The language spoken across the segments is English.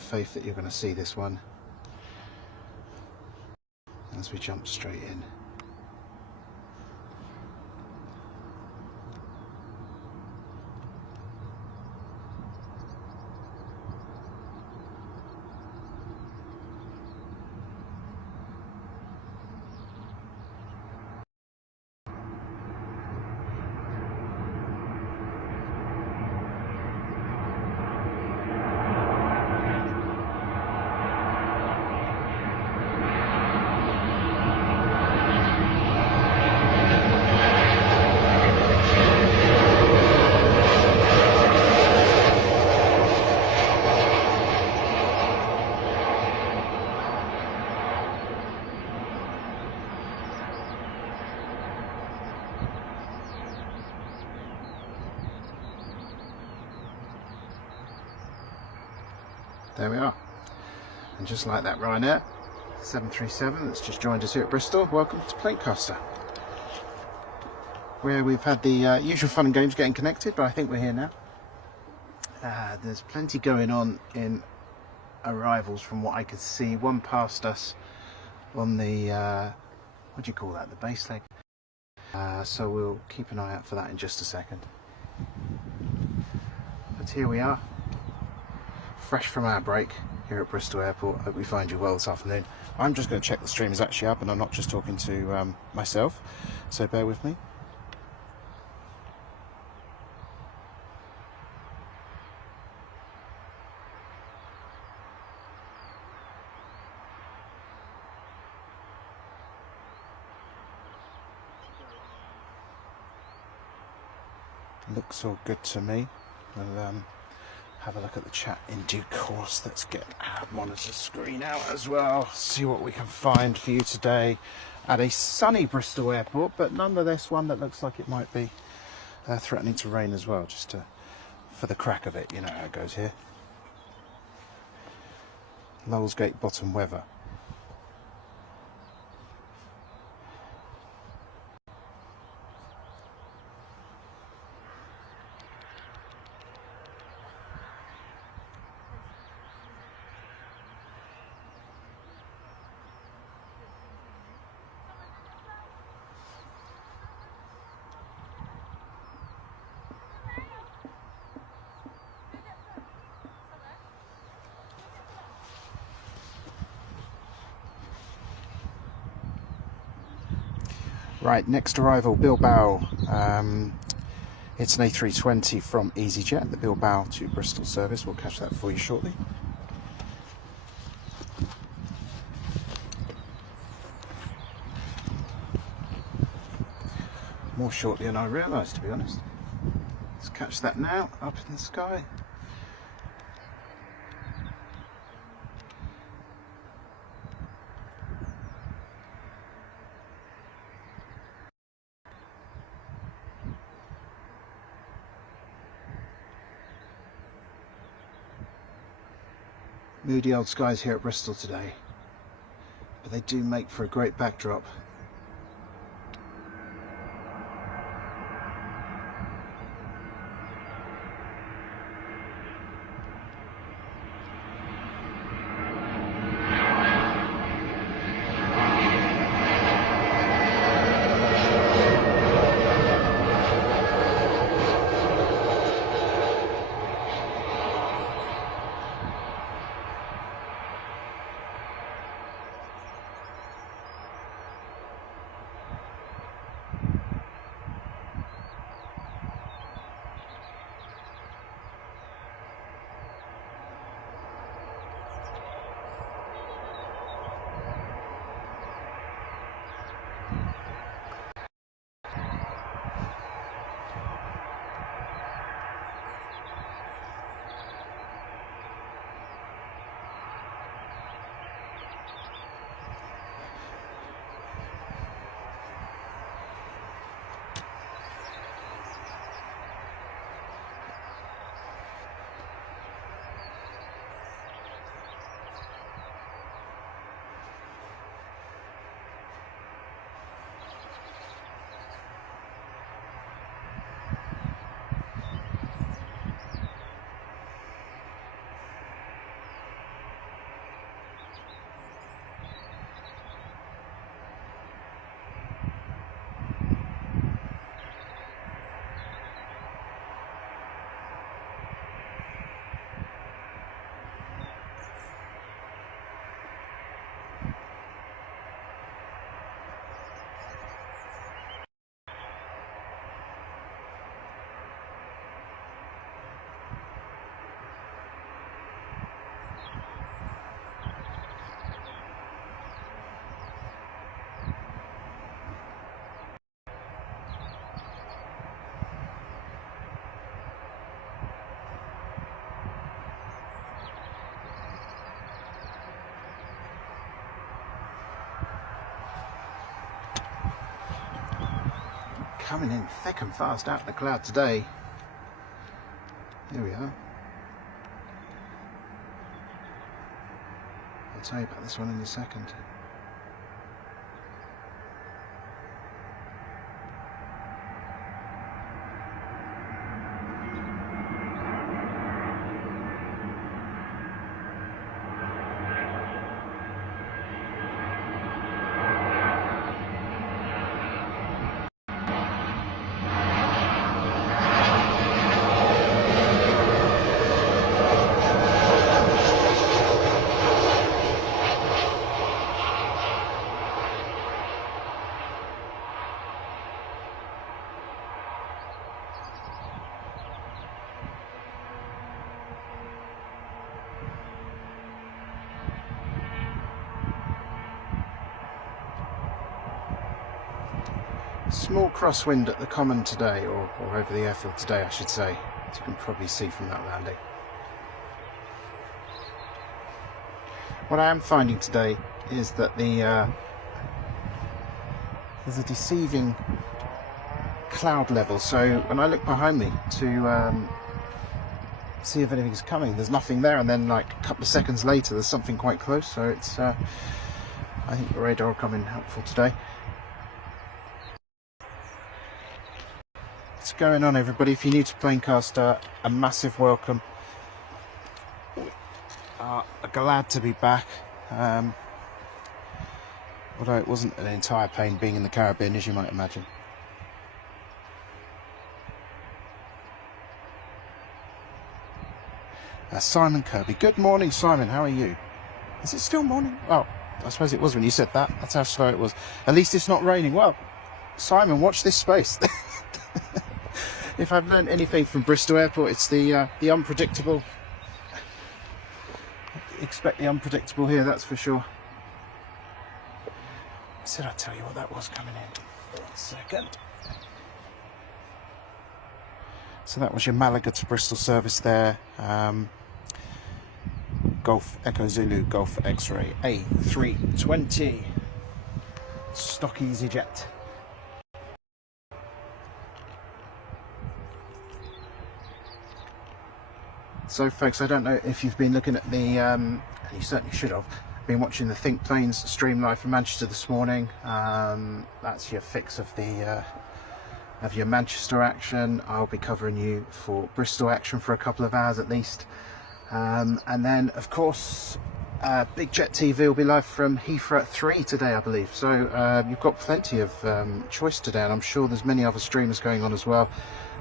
of faith that you're going to see this one as we jump straight in. There we are, and just like that, Ryanair 737 that's just joined us here at Bristol. Welcome to Planecaster, where we've had the usual fun and games getting connected, but I think we're here now. There's plenty going on in arrivals from what I could see. One passed us on the, what do you call that, the base leg. So we'll keep an eye out for that in just a second. But here we are, fresh from our break here at Bristol Airport. Hope we find you well this afternoon. I'm just going to check the stream is actually up and I'm not just talking to myself, so bear with me. Looks all good to me. We'll have a look at the chat in due course. Let's get our monitor screen out as well, see what we can find for you today at a sunny Bristol Airport, but nonetheless one that looks like it might be threatening to rain as well, just for the crack of it. You know how it goes here. Lowellsgate bottom weather. Right, next arrival, Bilbao. It's an A320 from EasyJet, the Bilbao to Bristol service. We'll catch that for you shortly. More shortly than I realised, to be honest. Let's catch that now, up in the sky. Moody old skies here at Bristol today, but they do make for a great backdrop. coming in thick and fast out of the cloud today. Here we are. I'll tell you about this one in a second. Small crosswind at the common today, or over the airfield today I should say, as you can probably see from that landing. What I am finding today is that there's a deceiving cloud level, so when I look behind me to see if anything's coming, there's nothing there, and then like a couple of seconds later there's something quite close, so it's I think the radar will come in helpful today. What's going on, everybody? If you're new to Planecaster, a massive welcome. We are glad to be back, although it wasn't an entire pain being in the Caribbean, as you might imagine. Simon Kirby. Good morning, Simon. How are you? Is it still morning? Oh, I suppose it was when you said that. That's how slow it was. At least it's not raining. Well, Simon, watch this space. If I've learned anything from Bristol Airport, it's the unpredictable. Expect the unpredictable here, that's for sure. Said I'd tell you what that was coming in. 1 second. So that was your Malaga to Bristol service there. Golf Echo Zulu, Golf X-Ray A320. Stock EasyJet. So folks, I don't know if you've been looking at the, and you certainly should have, been watching the Think Planes stream live from Manchester this morning. That's your fix of your Manchester action. I'll be covering you for Bristol action for a couple of hours at least. And then of course, Big Jet TV will be live from Heathrow at 3 today, I believe. So you've got plenty of choice today, and I'm sure there's many other streamers going on as well.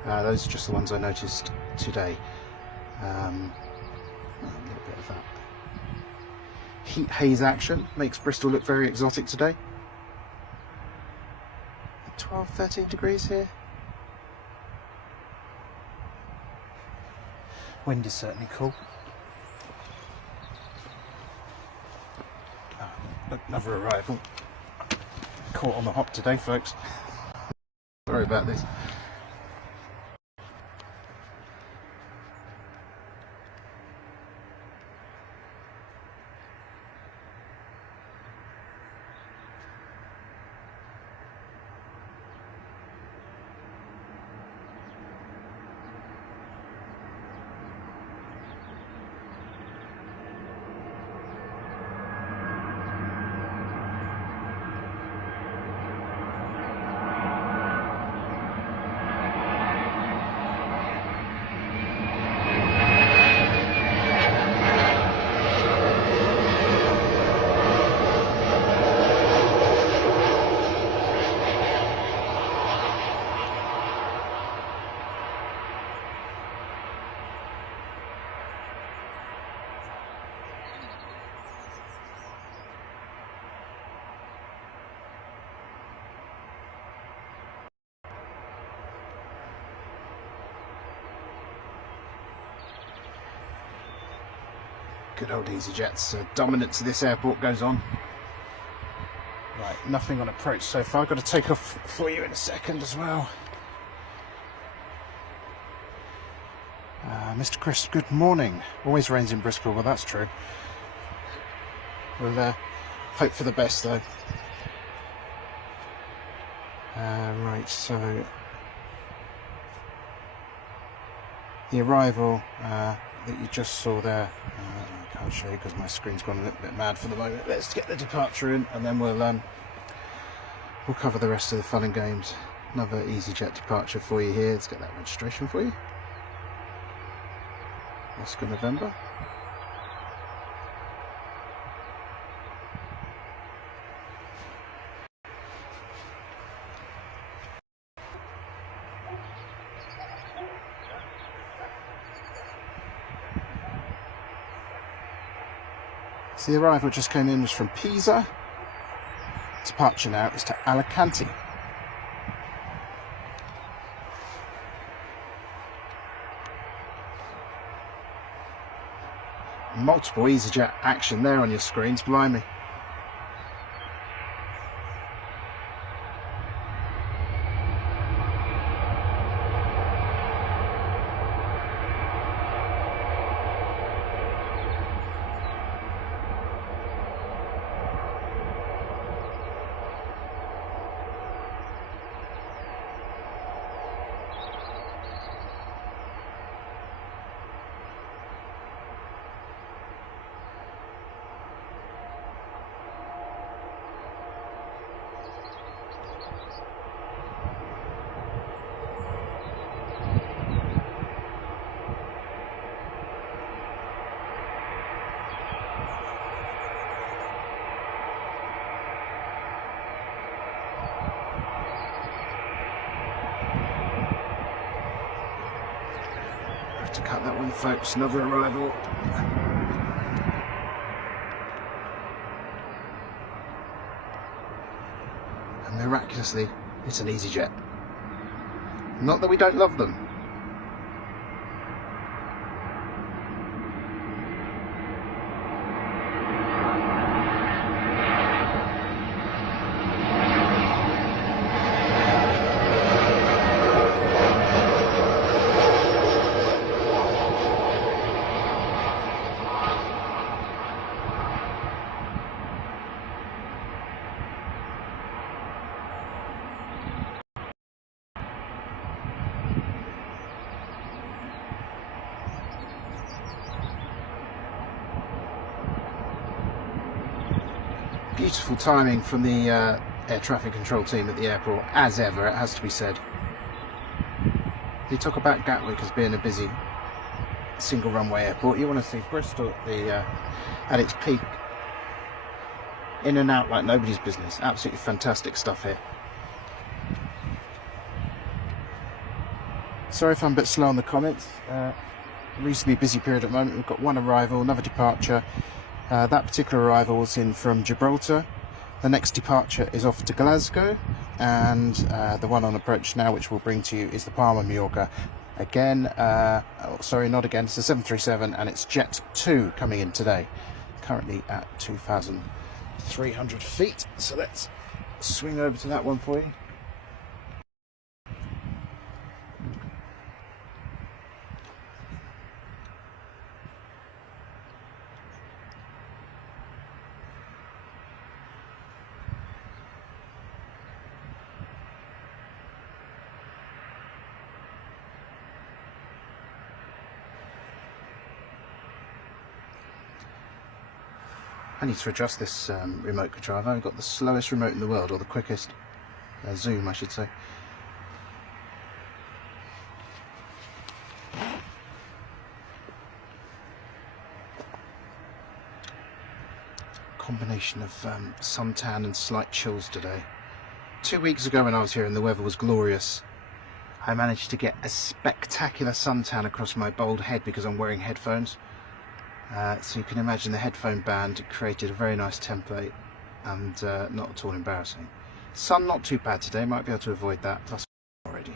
Those are just the ones I noticed today. A little bit of that heat haze action makes Bristol look very exotic today. 12-13 degrees here. Wind is certainly cool. Look, another arrival. Caught on the hop today, folks. Sorry about this. Good old EasyJet's dominance of this airport goes on. Right, nothing on approach so far. I've got to take off for you in a second as well. Mr. Chris, good morning. Always rains in Bristol, well that's true. We'll hope for the best though. Right, so The arrival that you just saw there, I can't show you because my screen's gone a little bit mad for the moment. Let's get the departure in, and then we'll cover the rest of the fun and games. Another EasyJet departure for you here. Let's get that registration for you. Oscar November. So the arrival just came in was from Pisa. Departure now is to Alicante. Multiple EasyJet action there on your screens, blimey. To cut that one, folks. Another arrival. And miraculously, it's an EasyJet. Not that we don't love them. Beautiful timing from the air traffic control team at the airport, as ever, it has to be said. They talk about Gatwick as being a busy single runway airport. You want to see Bristol at its peak, in and out like nobody's business. Absolutely fantastic stuff here. Sorry if I'm a bit slow on the comments. Reasonably busy period at the moment. We've got one arrival, another departure. That particular arrival was in from Gibraltar. The next departure is off to Glasgow, and the one on approach now, which we'll bring to you, is the Palma Mallorca. Again, sorry, not again, it's the 737, and it's Jet 2 coming in today, currently at 2,300 feet. So let's swing over to that one for you. I need to adjust this remote control. I've got the slowest remote in the world, or the quickest zoom, I should say. Combination of suntan and slight chills today. 2 weeks ago when I was here and the weather was glorious, I managed to get a spectacular suntan across my bald head because I'm wearing headphones. So you can imagine the headphone band created a very nice template, and not at all embarrassing. Sun not too bad today, might be able to avoid that, plus already.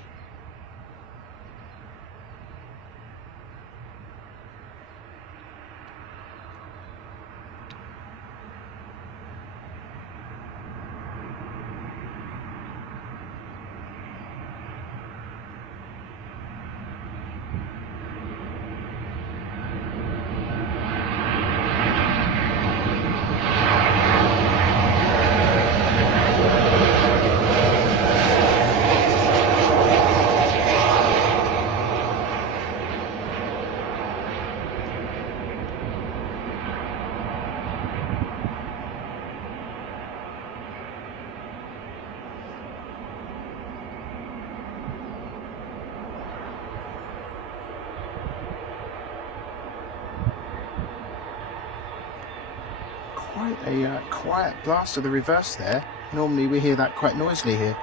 a quiet blast of the reverse there. Normally we hear that quite noisily here.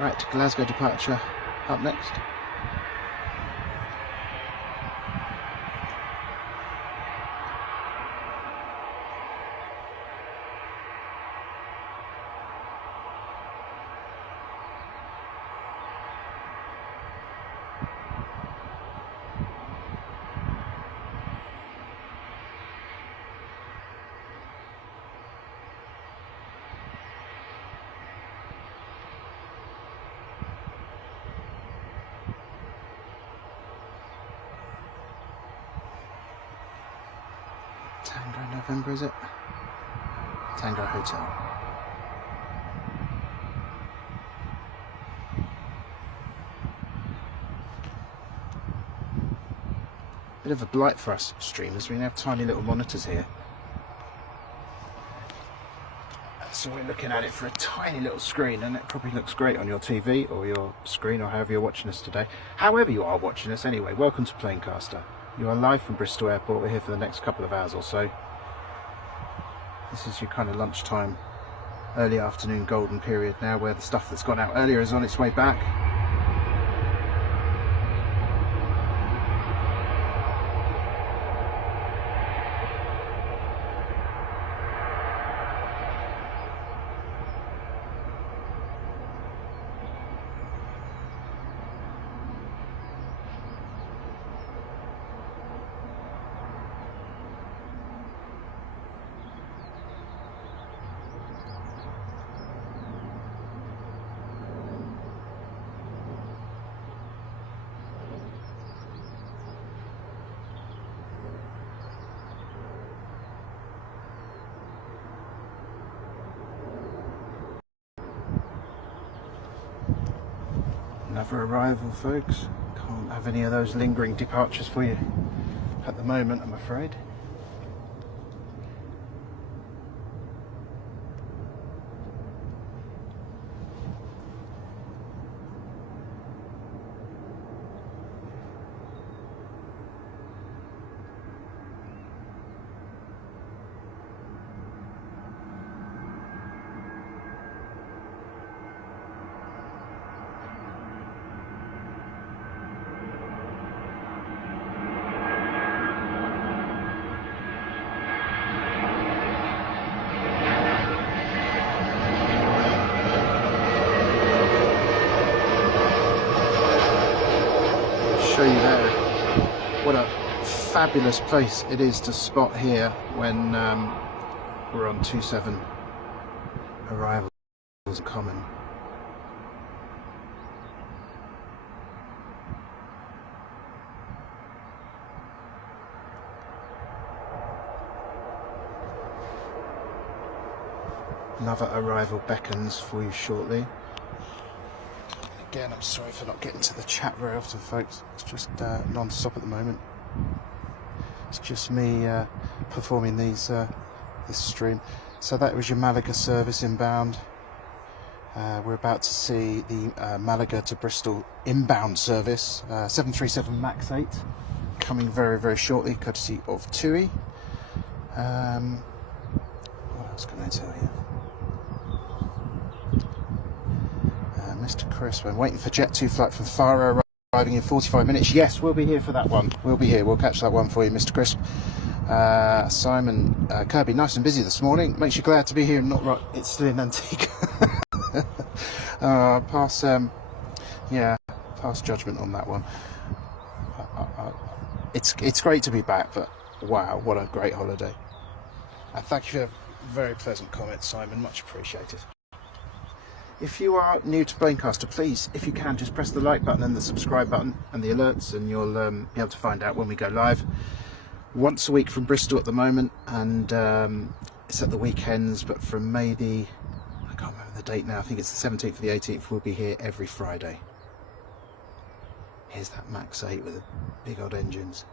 Right, Glasgow departure up next. Tango November, is it? Tango Hotel. Bit of a blight for us streamers. We have tiny little monitors here, so we're looking at it for a tiny little screen, and it probably looks great on your TV or your screen or however you're watching us today. However you are watching us anyway, welcome to Planecaster. You are live from Bristol Airport. We're here for the next couple of hours or so. This is your kind of lunchtime, early afternoon golden period now, where the stuff that's gone out earlier is on its way back. Another arrival, folks. Can't have any of those lingering departures for you at the moment, I'm afraid. Show you there what a fabulous place it is to spot here when we're on 27 arrivals common. Another arrival beckons for you shortly. Again, I'm sorry for not getting to the chat very often, folks. It's just non-stop at the moment. It's just me performing these this stream. So that was your Malaga service inbound. We're about to see the Malaga to Bristol inbound service, 737 MAX 8, coming very, very shortly, courtesy of TUI. What else can I tell you? Mr. Crisp, I'm waiting for Jet 2 flight from Faro, arriving in 45 minutes. Yes, we'll be here for that one. We'll be here. We'll catch that one for you, Mr. Crisp. Simon Kirby, nice and busy this morning. Makes you glad to be here and not right. It's still in Antigua. Pass judgment on that one. It's great to be back, but wow, what a great holiday. Thank you for a very pleasant comment, Simon. Much appreciated. If you are new to Planecaster, please, if you can, just press the like button and the subscribe button and the alerts, and you'll be able to find out when we go live. Once a week from Bristol at the moment, and it's at the weekends, but from May the, I can't remember the date now, I think it's the 17th or the 18th, we'll be here every Friday. Here's that MAX 8 with the big old engines.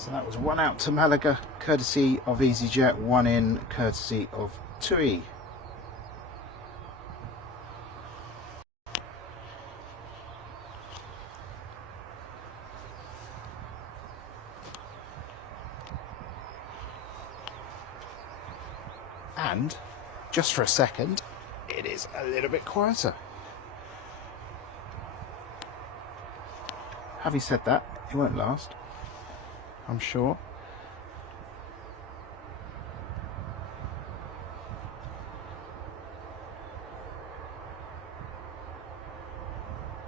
So that was one out to Malaga, courtesy of EasyJet, one in, courtesy of TUI. And, just for a second, it is a little bit quieter. Having said that, it won't last, I'm sure.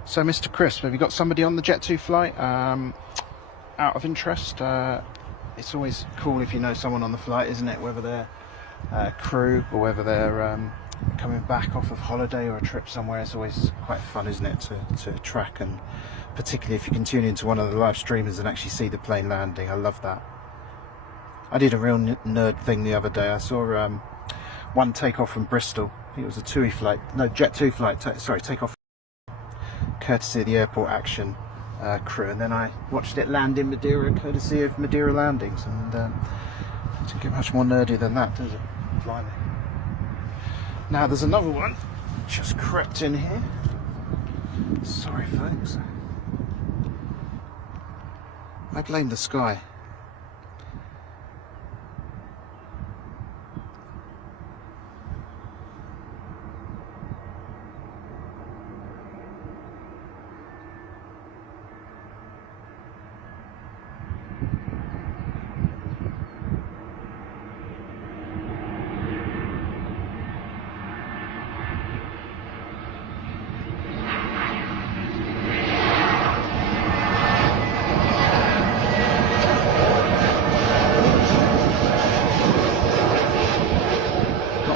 So, Mr. Crisp, have you got somebody on the Jet2 flight? Out of interest, it's always cool if you know someone on the flight, isn't it? Whether they're crew or whether they're coming back off of holiday or a trip somewhere. It's always quite fun, isn't it, to track, and particularly if you can tune into one of the live streamers and actually see the plane landing. I love that. I did a real nerd thing the other day. I saw one take off from Bristol. I think it was a TUI flight, no, Jet2 flight, take off, courtesy of the airport action crew, and then I watched it land in Madeira, courtesy of Madeira Landings, and it doesn't get much more nerdy than that, does it? Blimey. Now there's another one just crept in here. Sorry folks, I blame the sky.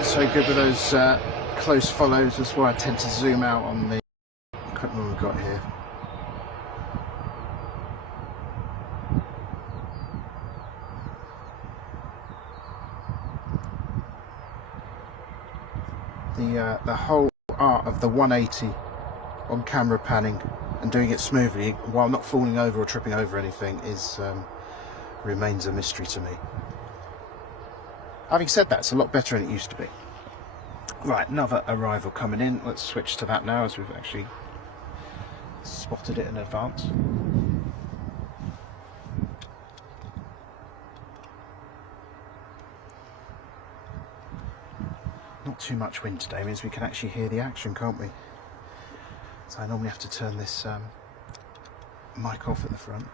So good with those close follows. That's why I tend to zoom out on the equipment we've got here. The whole art of the 180 on camera panning and doing it smoothly while not falling over or tripping over anything is remains a mystery to me. Having said that, it's a lot better than it used to be. Right, another arrival coming in. Let's switch to that now, as we've actually spotted it in advance. Not too much wind today, means we can actually hear the action, can't we? So I normally have to turn this mic off at the front.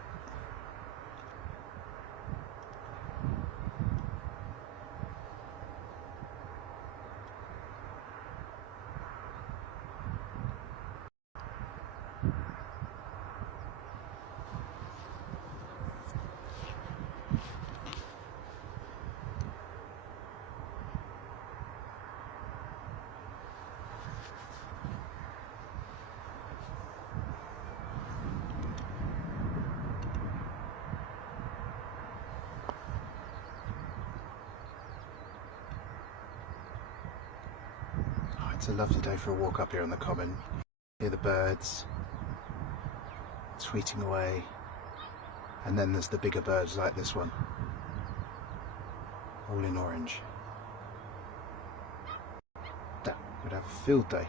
It's a lovely day for a walk up here on the common. Hear the birds tweeting away, and then there's the bigger birds like this one, all in orange. That would have a field day.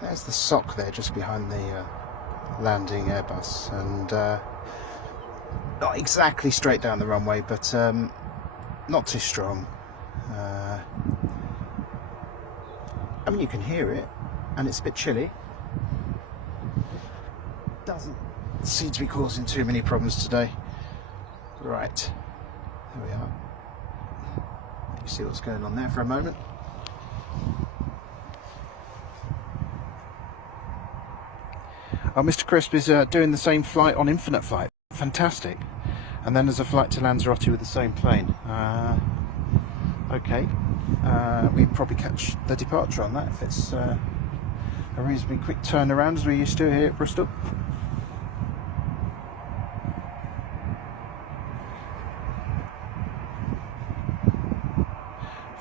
There's the sock there just behind the landing airbus, and not exactly straight down the runway, but not too strong. I mean, you can hear it, and it's a bit chilly. Doesn't seem to be causing too many problems today. Right, there we are. You see what's going on there for a moment. Oh, Mr. Crisp is doing the same flight on Infinite Flight. Fantastic. And then there's a flight to Lanzarote with the same plane. Okay. We probably catch the departure on that if it's a reasonably quick turnaround as we used to here at Bristol.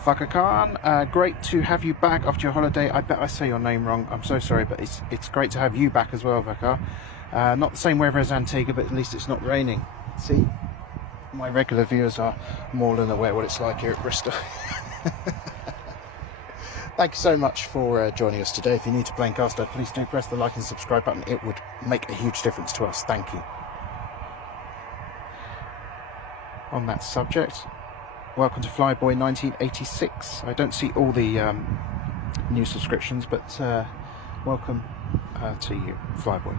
Faka Khan, great to have you back after your holiday. I bet I say your name wrong. I'm so sorry, but it's great to have you back as well, Vakar. Not the same weather as Antigua, but at least it's not raining. See, my regular viewers are more than aware what it's like here at Bristol. Thank you so much for joining us today. If you're new to Planecaster, please do press the like and subscribe button. It would make a huge difference to us. Thank you. On that subject, welcome to Flyboy 1986. I don't see all the new subscriptions, but welcome to you, Flyboy.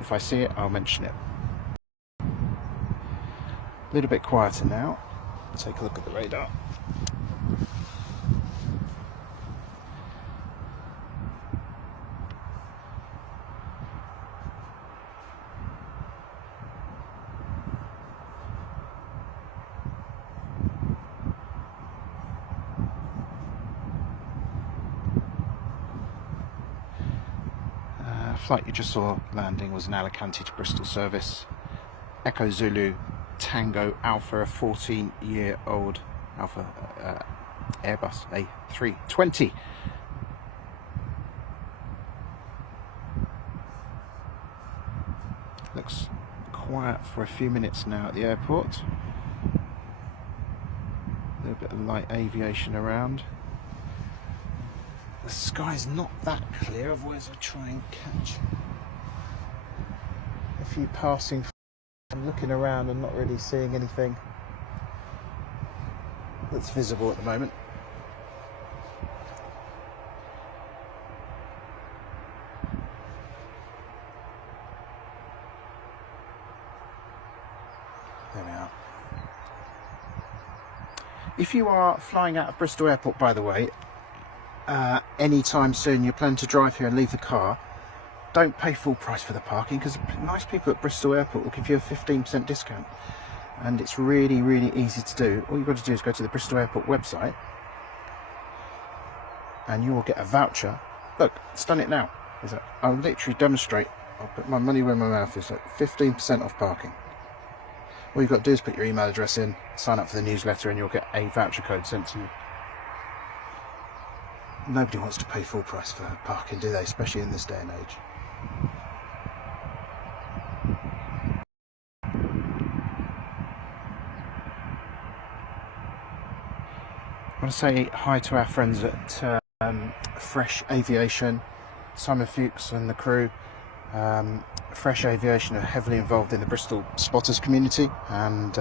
If I see it, I'll mention it. A little bit quieter now. Take a look at the radar. Flight you just saw landing was an Alicante to Bristol service. Echo Zulu Tango Alpha, a 14-year-old Alpha Airbus A320. Looks quiet for a few minutes now at the airport. A little bit of light aviation around. The sky's not that clear, otherwise I try and catch a few passing. I'm looking around and not really seeing anything that's visible at the moment. There we are. If you are flying out of Bristol Airport, by the way, anytime soon, you plan to drive here and leave the car, don't pay full price for the parking, because nice people at Bristol Airport will give you a 15% discount, and it's really, really easy to do. All you've got to do is go to the Bristol Airport website and you will get a voucher. Look, it's done it now. I'll literally demonstrate. I'll put my money where my mouth is. 15% off parking. All you've got to do is put your email address in, sign up for the newsletter, and you'll get a voucher code sent to you. Nobody wants to pay full price for parking, do they? Especially in this day and age. I want to say hi to our friends at Fresh Aviation, Simon Fuchs and the crew. Fresh Aviation are heavily involved in the Bristol spotters community, and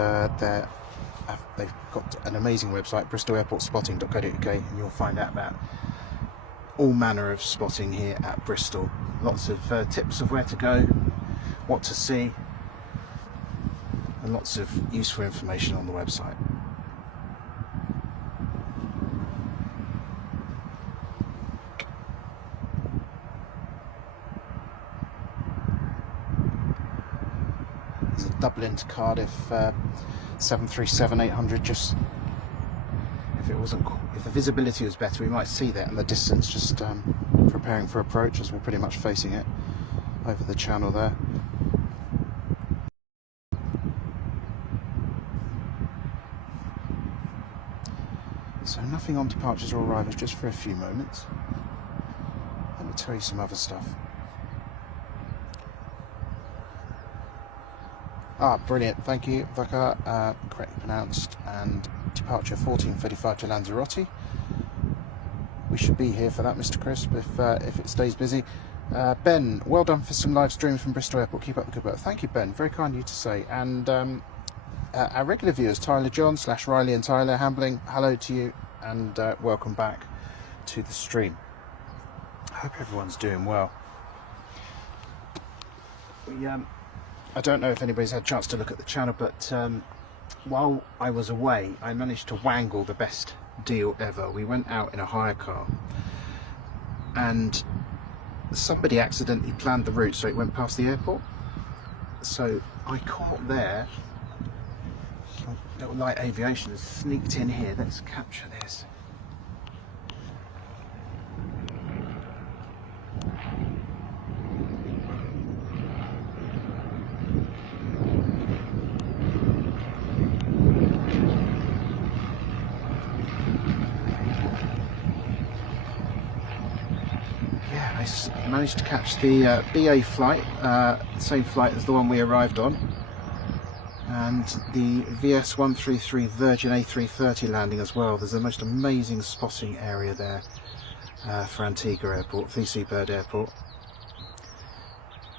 they've got an amazing website, bristolairportspotting.co.uk, and you'll find out about all manner of spotting here at Bristol. Lots of tips of where to go, what to see, and lots of useful information on the website. There's a Dublin to Cardiff 737-800. Just if the visibility was better, we might see that in the distance, just preparing for approach, as we're pretty much facing it over the channel there. So nothing on departures or arrivals, just for a few moments. Let me tell you some other stuff. Brilliant, thank you, Vaka. Correctly pronounced. And departure 14:35 to Lanzarote. We should be here for that, Mr. Crisp, if it stays busy. Ben, well done for some live streaming from Bristol Airport. Keep up the good work. Thank you, Ben. Very kind of you to say. And our regular viewers, Tyler John / Riley and Tyler Hambling, hello to you, and welcome back to the stream. I hope everyone's doing well. I don't know if anybody's had a chance to look at the channel, but while I was away, I managed to wangle the best deal ever. We went out in a hire car and somebody accidentally planned the route so it went past the airport. So I caught there, little light aviation has sneaked in here. Let's capture this. I managed to catch the BA flight, same flight as the one we arrived on, and the VS133 Virgin A330 landing as well. There's the most amazing spotting area there for Antigua Airport, VC Bird Airport.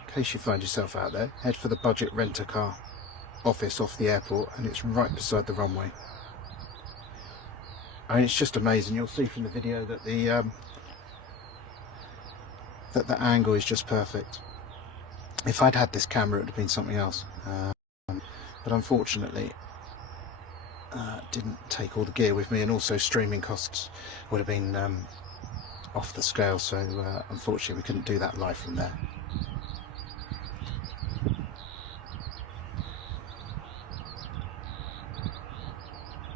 In case you find yourself out there, head for the budget rent-a-car office off the airport, and it's right beside the runway. I mean, it's just amazing. You'll see from the video that the angle is just perfect. If I'd had this camera, it would have been something else, but unfortunately didn't take all the gear with me, and also streaming costs would have been off the scale, so unfortunately we couldn't do that live from there.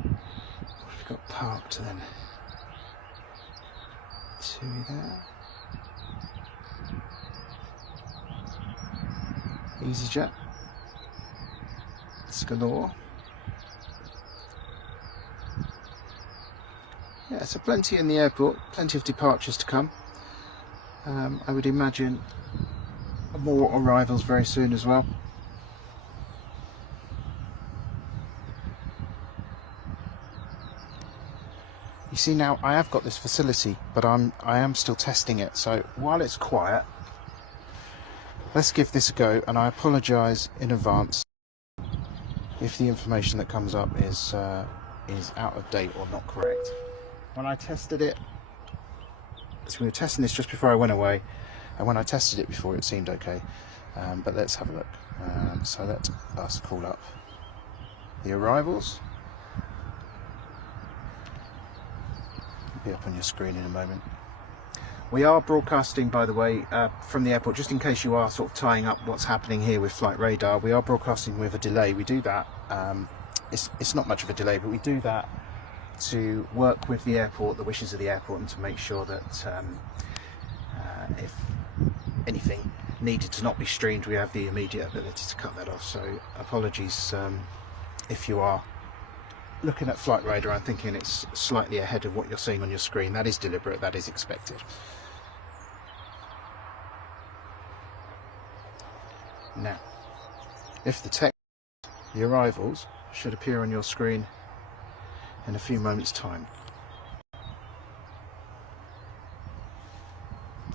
We've got parked then. Two there. EasyJet, Scanor. Yeah, so plenty in the airport, plenty of departures to come. I would imagine more arrivals very soon as well. You see, now I have got this facility, but I am still testing it, so while it's quiet, let's give this a go, and I apologise in advance if the information that comes up is out of date or not correct. When I tested it, so we were testing this just before I went away, and when I tested it before it seemed okay, but let's have a look. So let us call up the arrivals. It'll be up on your screen in a moment. We are broadcasting, by the way, from the airport, just in case you are sort of tying up what's happening here with flight radar. We are broadcasting with a delay. We do that, it's not much of a delay, but we do that to work with the airport, the wishes of the airport, and to make sure that if anything needed to not be streamed, we have the immediate ability to cut that off. So apologies if you are looking at flight radar and thinking it's slightly ahead of what you're seeing on your screen. That is deliberate, that is expected. Now, if the text, the arrivals, should appear on your screen in a few moments' time.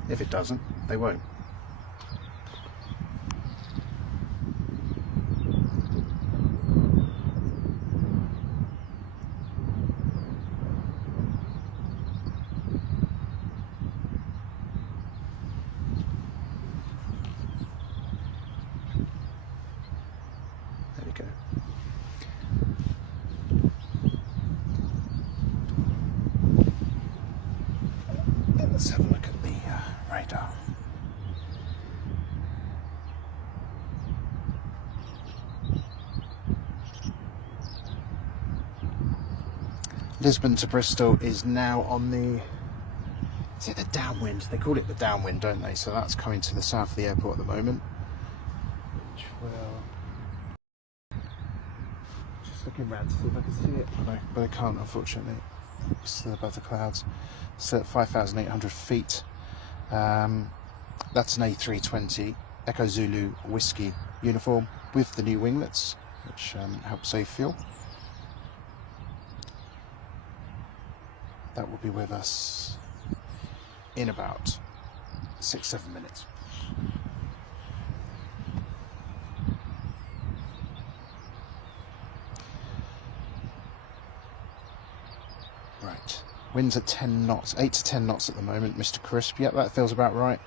If it doesn't, they won't. There we go. Let's have a look at the radar. Lisbon to Bristol is now on the, is it the downwind? They call it the downwind, don't they? So that's coming to the south of the airport at the moment. Which will, just looking around to see if I can see it. No, but I can't, unfortunately. It's still above the clouds. Still at 5,800 feet. That's an A320 Echo Zulu Whiskey uniform with the new winglets, which help save fuel. That will be with us in about 6-7 minutes. Right, winds at 10 knots, 8 to 10 knots at the moment, Mr. Crisp. Yep, that feels about right.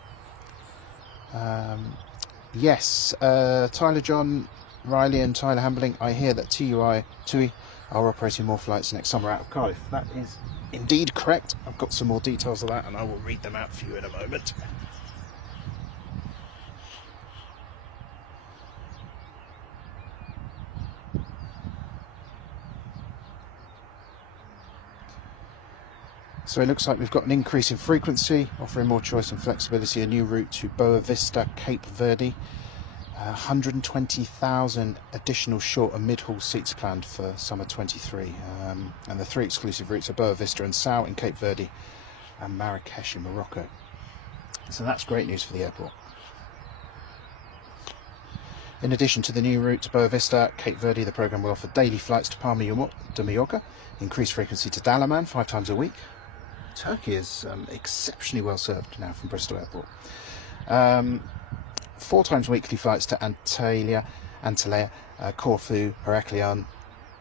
Yes, Tyler John, Riley and Tyler Hambling, I hear that TUI are operating more flights next summer out of Cardiff. That is indeed correct. I've got some more details of that and I will read them out for you in a moment. So it looks like we've got an increase in frequency, offering more choice and flexibility. A new route to Boa Vista, Cape Verde. 120,000 additional short and mid-haul seats planned for summer 23. And the 3 exclusive routes are Boa Vista and Sao in Cape Verde and Marrakesh in Morocco. So that's great news for the airport. In addition to the new route to Boa Vista, Cape Verde, the programme will offer daily flights to Palma de Mallorca, increased frequency to Dalaman 5 times a week. Turkey is exceptionally well served now from Bristol Airport. 4 times weekly flights to Antalya, Corfu, Heraklion,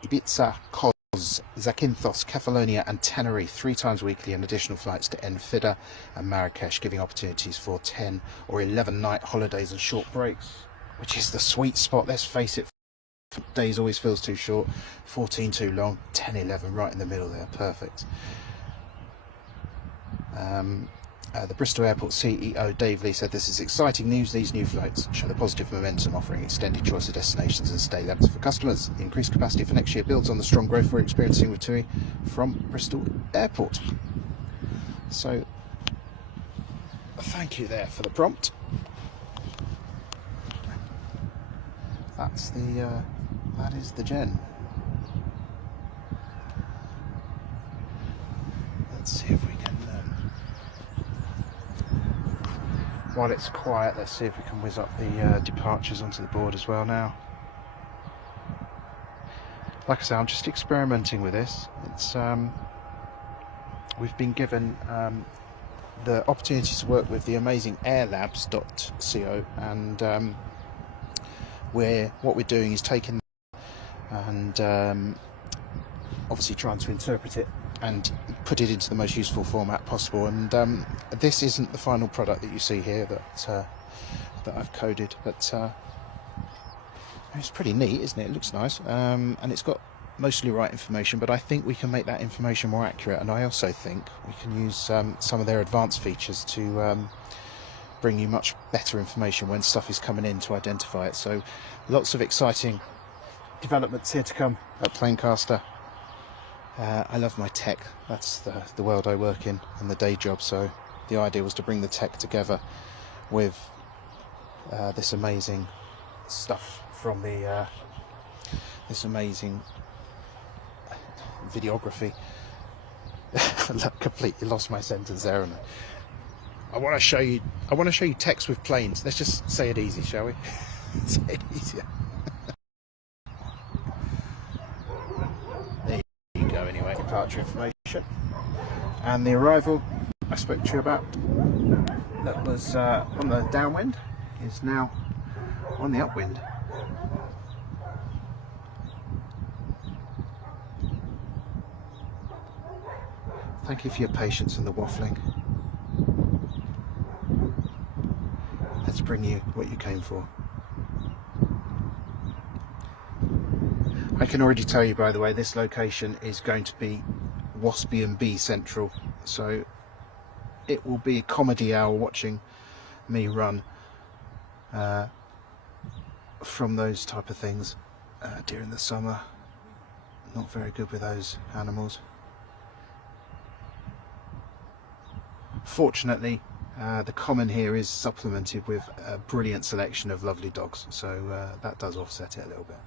Ibiza, Kos, Zakynthos, Kefalonia and Tenerife. 3 times weekly, and additional flights to Enfida and Marrakesh, giving opportunities for 10 or 11 night holidays and short breaks, which is the sweet spot. Let's face it, days always feels too short, 14 too long, 10, 11 right in the middle there, perfect. The Bristol Airport CEO Dave Lee said, "This is exciting news. These new flights show the positive momentum, offering extended choice of destinations and stay lengths for customers. The increased capacity for next year builds on the strong growth we're experiencing with TUI from Bristol Airport." So thank you there for the prompt. That is the gen. Let's see if we can, while it's quiet, let's see if we can whiz up the departures onto the board as well now. Like I say, I'm just experimenting with this. It's we've been given the opportunity to work with the amazing airlabs.co, and what we're doing is taking and obviously trying to interpret it and put it into the most useful format possible. And this isn't the final product that you see here that I've coded, but it's pretty neat, isn't it? It looks nice, and it's got mostly right information, but I think we can make that information more accurate, and I also think we can use some of their advanced features to bring you much better information when stuff is coming in, to identify it. So lots of exciting developments here to come at Planecaster. I love my tech. That's the world I work in and the day job, so the idea was to bring the tech together with this amazing stuff from the this amazing videography. Completely lost my sentence there, and I want to show you text with planes. Let's just say it easy, shall we? Say it easier. There you go. Anyway, departure information and the arrival I spoke to you about, that was on the downwind, is now on the upwind. Thank you for your patience and the waffling. Let's bring you what you came for. I can already tell you, by the way, this location is going to be Waspian B Central, so it will be a comedy hour watching me run from those type of things during the summer. Not very good with those animals. Fortunately, the common here is supplemented with a brilliant selection of lovely dogs, so that does offset it a little bit.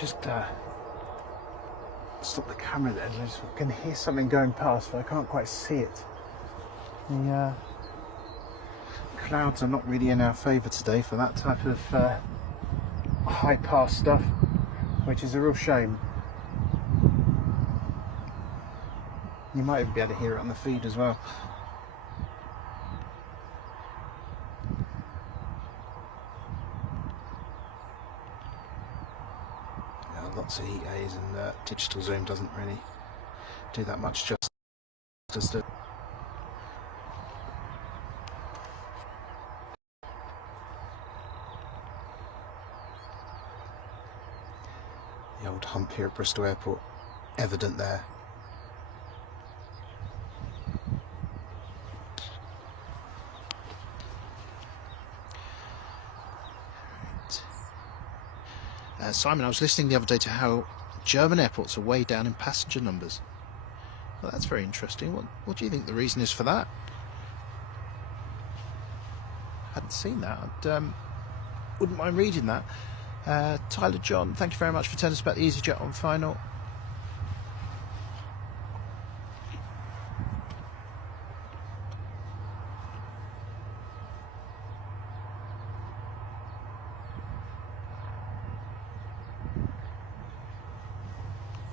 just stop the camera there. I can hear something going past, but I can't quite see it. The clouds are not really in our favour today for that type of high pass stuff, which is a real shame. You might even be able to hear it on the feed as well. Lots of heat haze, and digital zoom doesn't really do that much justice to. The old hump here at Bristol Airport, evident there. Simon, I was listening the other day to how German airports are way down in passenger numbers. Well, that's very interesting. What do you think the reason is for that? Hadn't seen that. Wouldn't mind reading that. Tyler John, thank you very much for telling us about the EasyJet on final.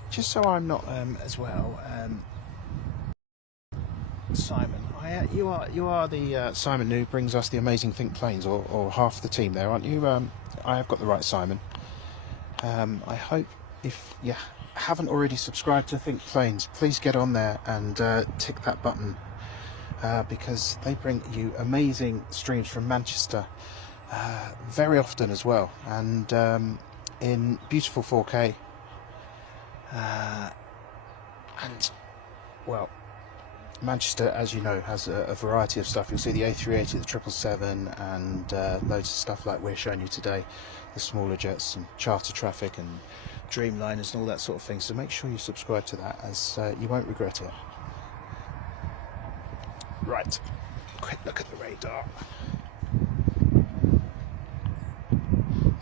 Just so I'm not as well, Simon, you are the Simon who brings us the amazing Think Planes, or half the team there, aren't you? I have got the right Simon. I hope if you haven't already subscribed to Think Planes, please get on there and tick that button, because they bring you amazing streams from Manchester very often as well, and in beautiful 4K. And well, Manchester, as you know, has a variety of stuff. You'll see the A380, the 777, and loads of stuff like we're showing you today, the smaller jets and charter traffic and Dreamliners and all that sort of thing. So make sure you subscribe to that, as you won't regret it. Right, quick look at the radar.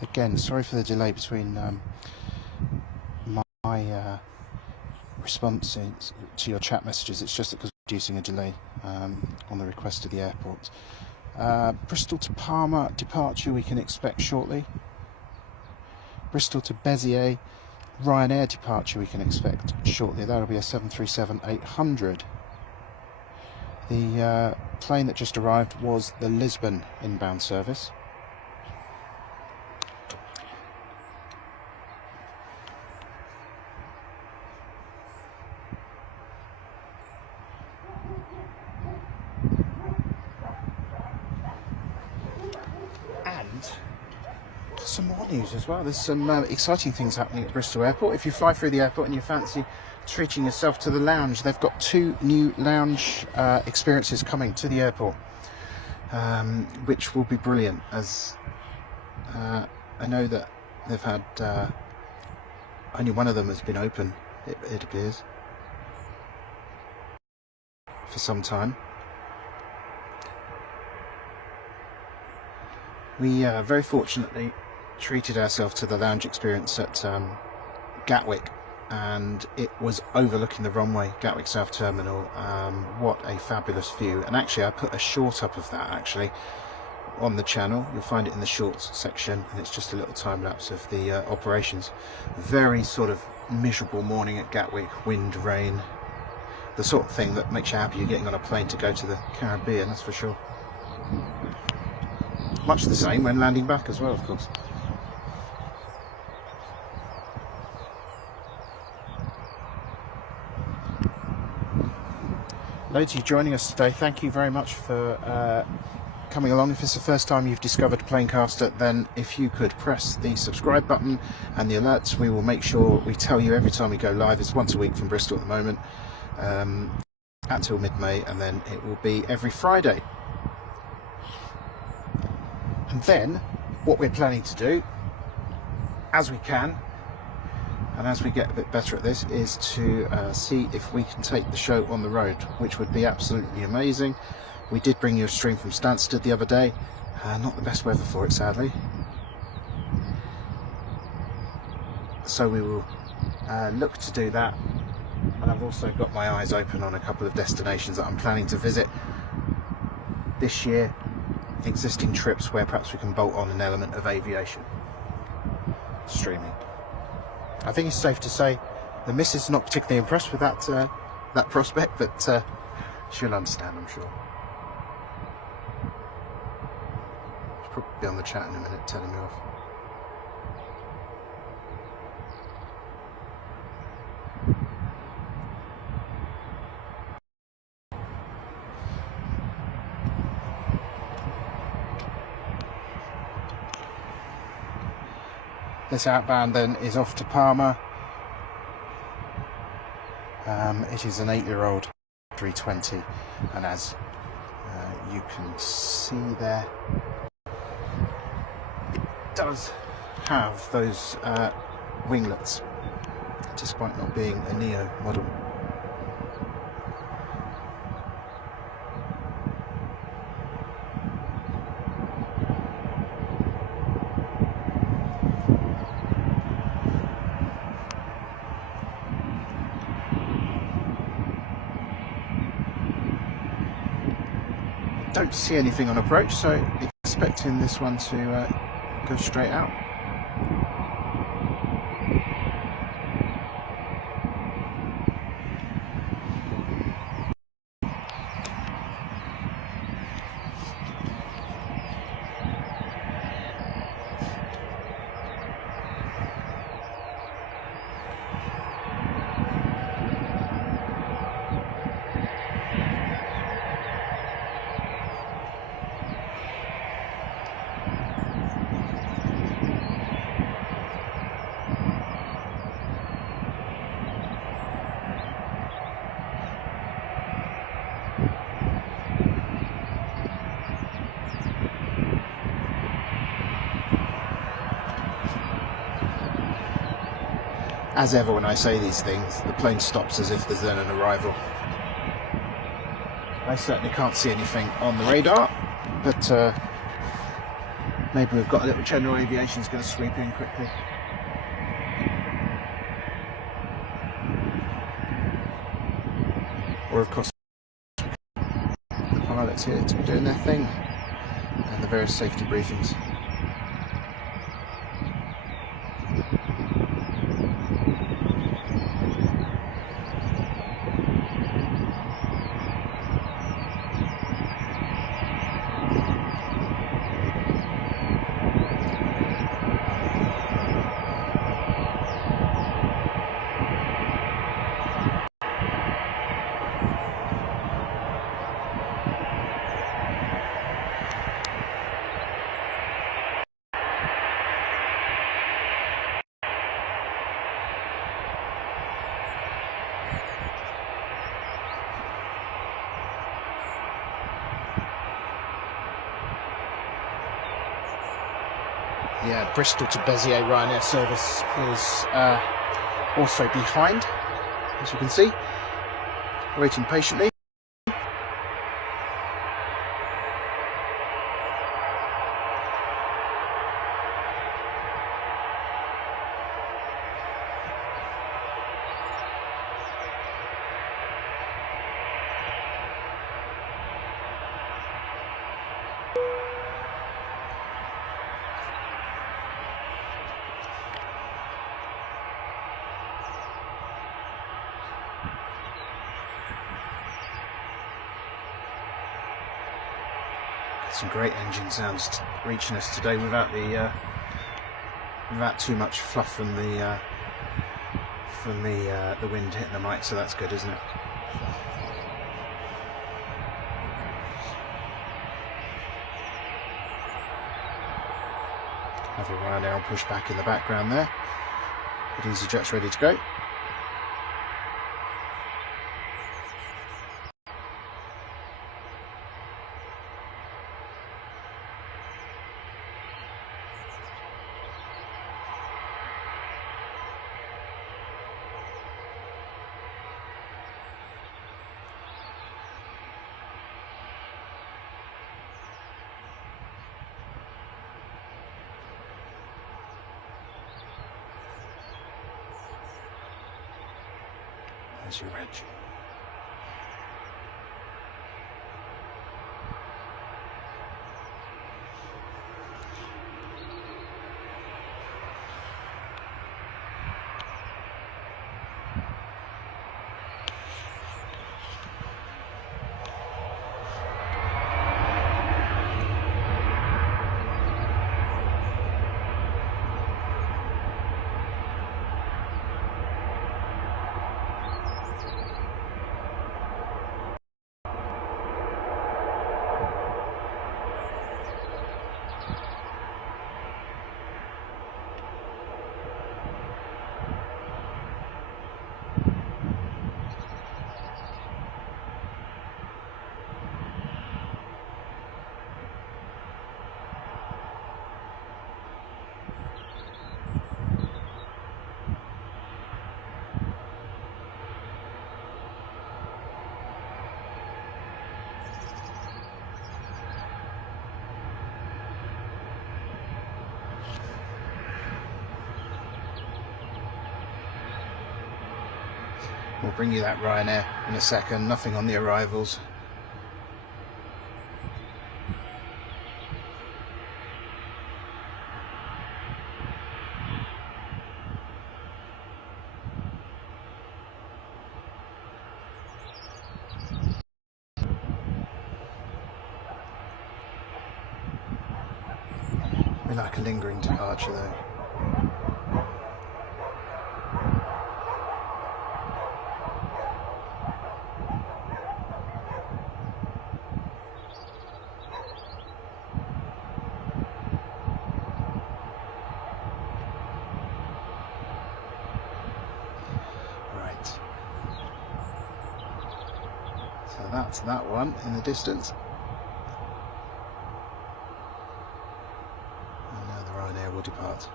Again, sorry for the delay between my response to your chat messages. It's just because we're producing a delay on the request of the airport. Bristol to Parma departure we can expect shortly. Bristol to Béziers Ryanair departure we can expect shortly. That'll be a 737-800. The plane that just arrived was the Lisbon inbound service. Some more news as well. There's some exciting things happening at Bristol Airport. If you fly through the airport and you fancy treating yourself to the lounge, they've got 2 new lounge experiences coming to the airport, which will be brilliant, as I know that they've had only one of them has been open, it appears, for some time. We very fortunately treated ourselves to the lounge experience at Gatwick, and it was overlooking the runway, Gatwick South Terminal. What a fabulous view. And actually I put a short up of that actually on the channel. You'll find it in the shorts section, and it's just a little time lapse of the operations. Very sort of miserable morning at Gatwick, wind, rain, the sort of thing that makes you happy you're getting on a plane to go to the Caribbean, that's for sure. Much the same when landing back as well, of course. Loads of you joining us today. Thank you very much for coming along. If it's the first time you've discovered Planecaster, then if you could press the subscribe button and the alerts, we will make sure we tell you every time we go live. It's once a week from Bristol at the moment, until mid-May, and then it will be every Friday. And then what we're planning to do, as we can, and as we get a bit better at this, is to see if we can take the show on the road, which would be absolutely amazing. We did bring you a stream from Stansted the other day. Not the best weather for it, sadly. so we will look to do that. And I've also got my eyes open on a couple of destinations that I'm planning to visit this year, existing trips where perhaps we can bolt on an element of aviation streaming. I think it's safe to say the missus is not particularly impressed with that prospect, but she'll understand, I'm sure. She'll probably be on the chat in a minute telling me off. This outbound then is off to Palma. It is an 8-year-old 320, and as you can see there, it does have those winglets, despite not being a Neo model. Don't see anything on approach, so expecting this one to go straight out. As ever, when I say these things, the plane stops as if there's then an arrival. I certainly can't see anything on the radar, but maybe we've got a little general aviation's going to sweep in quickly. Or of course, the pilots here to be doing their thing, and the various safety briefings. Yeah, Bristol to Béziers Ryanair service is also behind, as you can see, waiting patiently. Some great engine sounds reaching us today without without too much fluff from the wind hitting the mic, so that's good, isn't it? Have a Ryanair push back in the background there. But EasyJet's ready to go. There's your reg. We'll bring you that Ryanair in a second, nothing on the arrivals. We like a lingering departure though. So that's that one in the distance. And now the Ryanair will depart.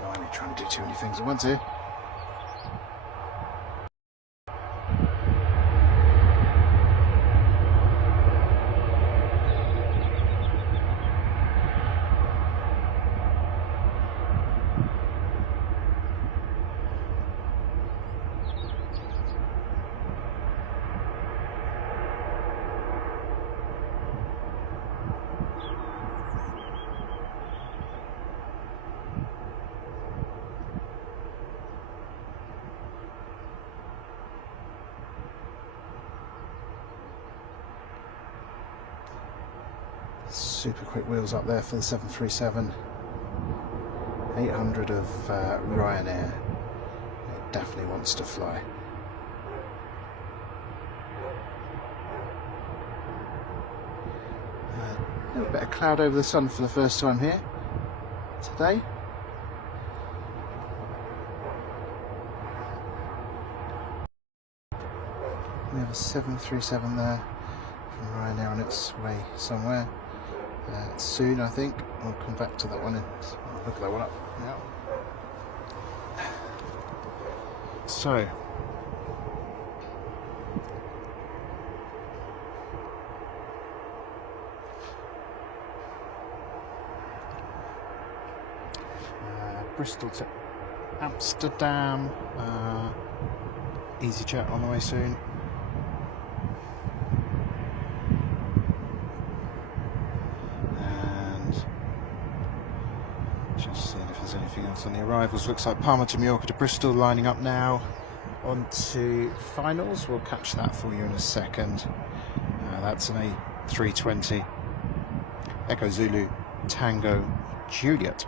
Blimey, trying to do too many things at once here. Super quick wheels up there for the 737. 800 of Ryanair. It definitely wants to fly. A little bit of cloud over the sun for the first time here today. We have a 737 there from Ryanair on its way somewhere. Soon, I think. I'll come back to that one and look at that one up now. So, Bristol to Amsterdam. EasyJet on the way soon. Just seeing if there's anything else on the arrivals. Looks like Palma to Mallorca to Bristol lining up now. On to finals. We'll catch that for you in a second. That's an A320. Echo Zulu Tango Juliet.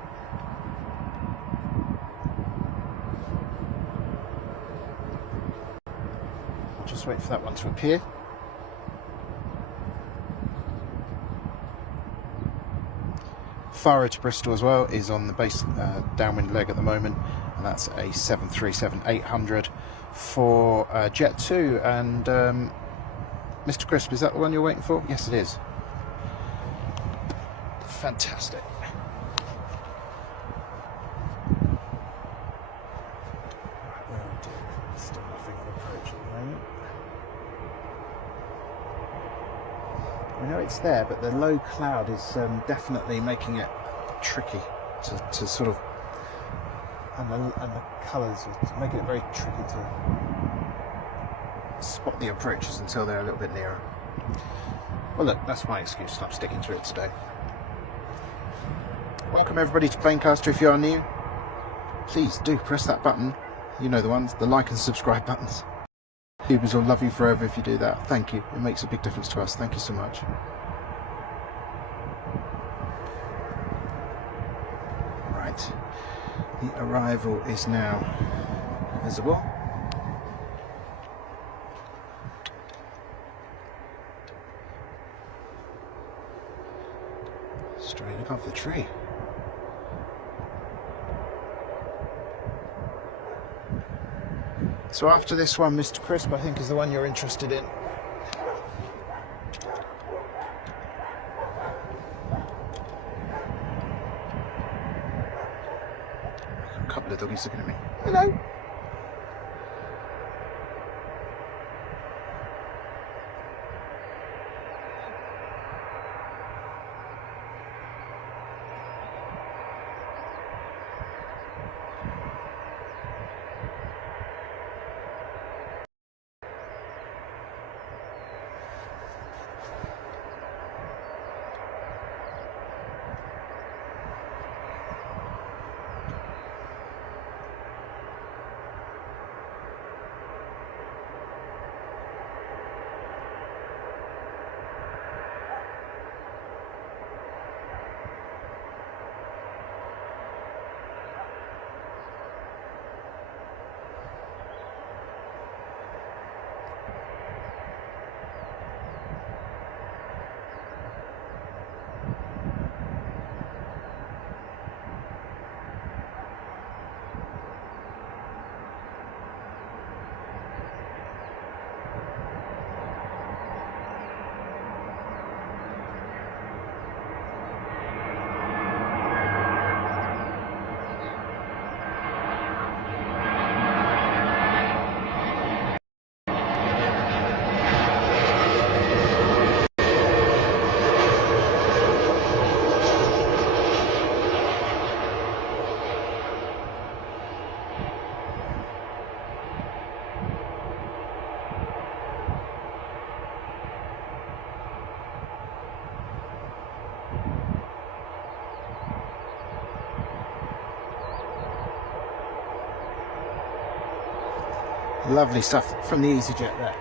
We'll just wait for that one to appear. Faro to Bristol as well is on the base downwind leg at the moment, and that's a 737-800 for Jet 2. And Mr. Crisp, is that the one you're waiting for? Yes, it is. Fantastic. We know it's there, but the low cloud is definitely making it tricky to sort of, and the colours are making it very tricky to spot the approaches until they're a little bit nearer. Well look, that's my excuse, and I'm sticking to it today. Welcome everybody to Planecaster. If you are new, please do press that button. You know the ones, the like and subscribe buttons. YouTubers will love you forever if you do that. Thank you. It makes a big difference to us. Thank you so much. Right. The arrival is now visible. Straight above the tree. So after this one, Mr. Crisp, I think is the one you're interested in. A couple of doggies looking at me. Hello. Lovely stuff from the EasyJet there.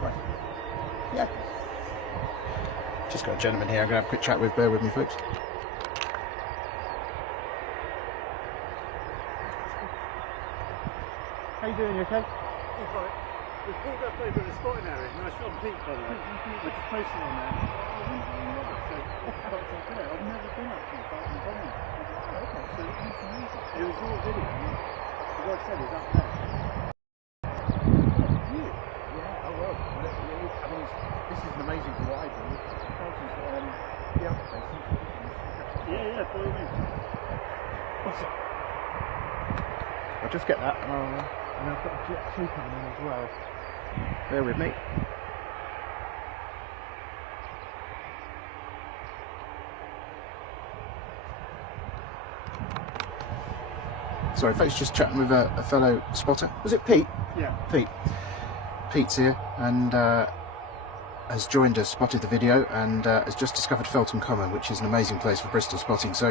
Right. Yeah. Just got a gentleman here I'm going to have a quick chat with. Bear with me, folks. How you doing? You okay? We've pulled up over the spotting area. Nice job, Pete, by the way. We're just posting on there. I've never been up to the start of the bombing. Okay, so it was all video. Like I said, it's up there. Yeah, oh well. I mean, this is amazing for what I do. Yeah, by all means. What's it? I'll just get that and I've got a jet 2 coming in as well. Bear with me. Sorry, folks, just chatting with a fellow spotter. Was it Pete? Yeah. Pete. Pete's here and has joined us, spotted the video, and has just discovered Felton Common, which is an amazing place for Bristol spotting. So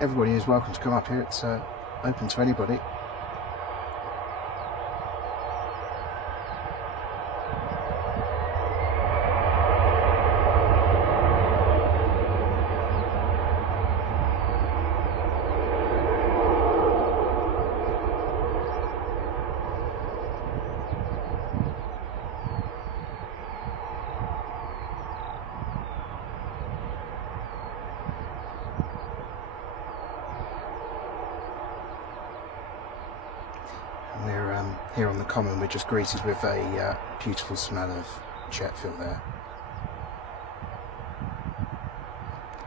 everybody is welcome to come up here. It's open to anybody. We're here on the common. We're just greeted with a beautiful smell of jet fuel there.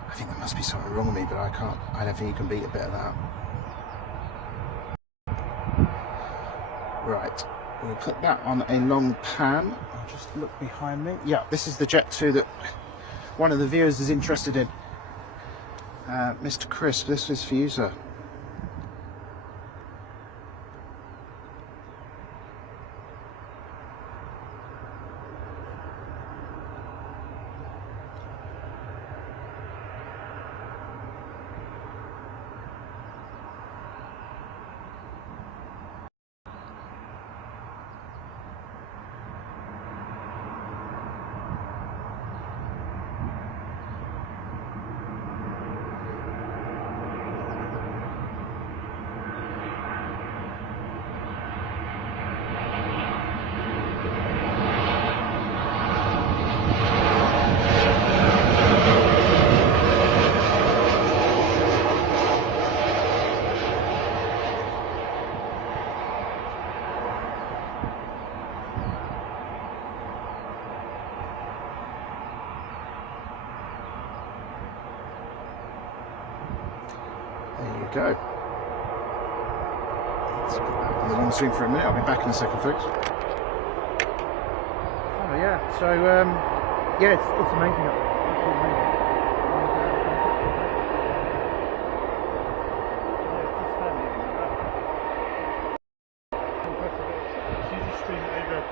I think there must be something wrong with me, but I don't think you can beat a bit of that. Right, we'll put that on a long pan. I'll just look behind me. Yeah, this is the Jet 2 that one of the viewers is interested in. Mr. Crisp, this is for you, sir. There you go. Let's put that on the long screen for a minute. I'll be back in a second, folks. Oh yeah, so yeah, it's amazing. Absolutely amazing.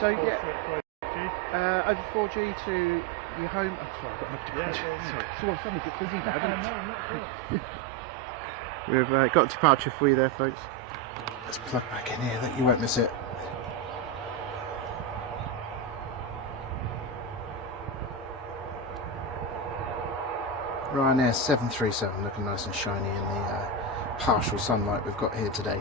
So yeah, over 4G to your home. Oh, sorry, I've got my sorry. So what, suddenly get busy now, No, didn't it? not sure. We've got a departure for you there, folks. Let's plug back in here, that you won't miss it. Ryanair 737 looking nice and shiny in the partial sunlight we've got here today.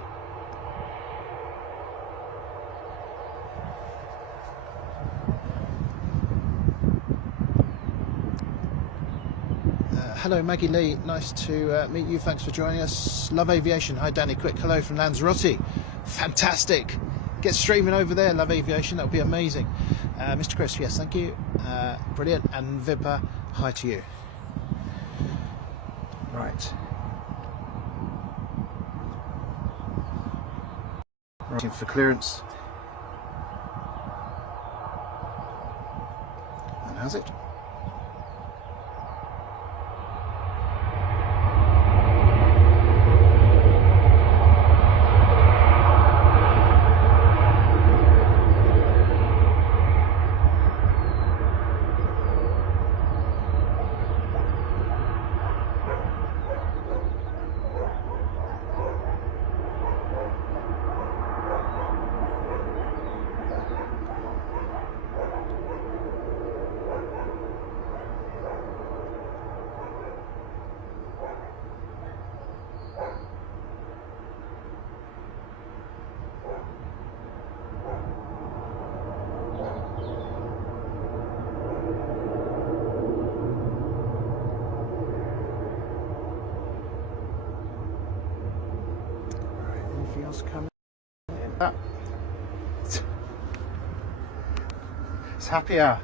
Hello Maggie Lee, nice to meet you, thanks for joining us. Love Aviation, hi Danny, quick hello from Lanzarote. Fantastic, get streaming over there, Love Aviation, that would be amazing. Mr. Chris, yes, thank you, brilliant. And Vipper, hi to you. Right. Waiting for clearance. And has it? Anything else coming in? It's happy hour.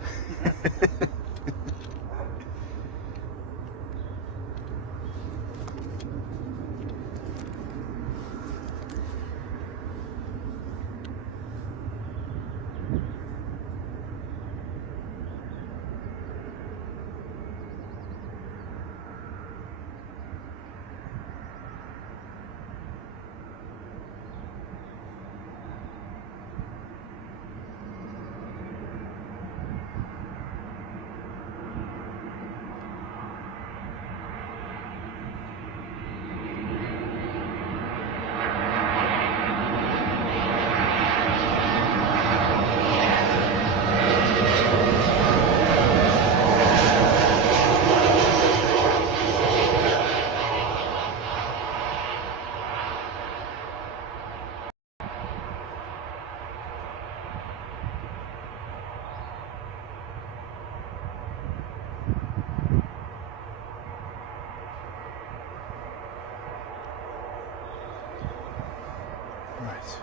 Right.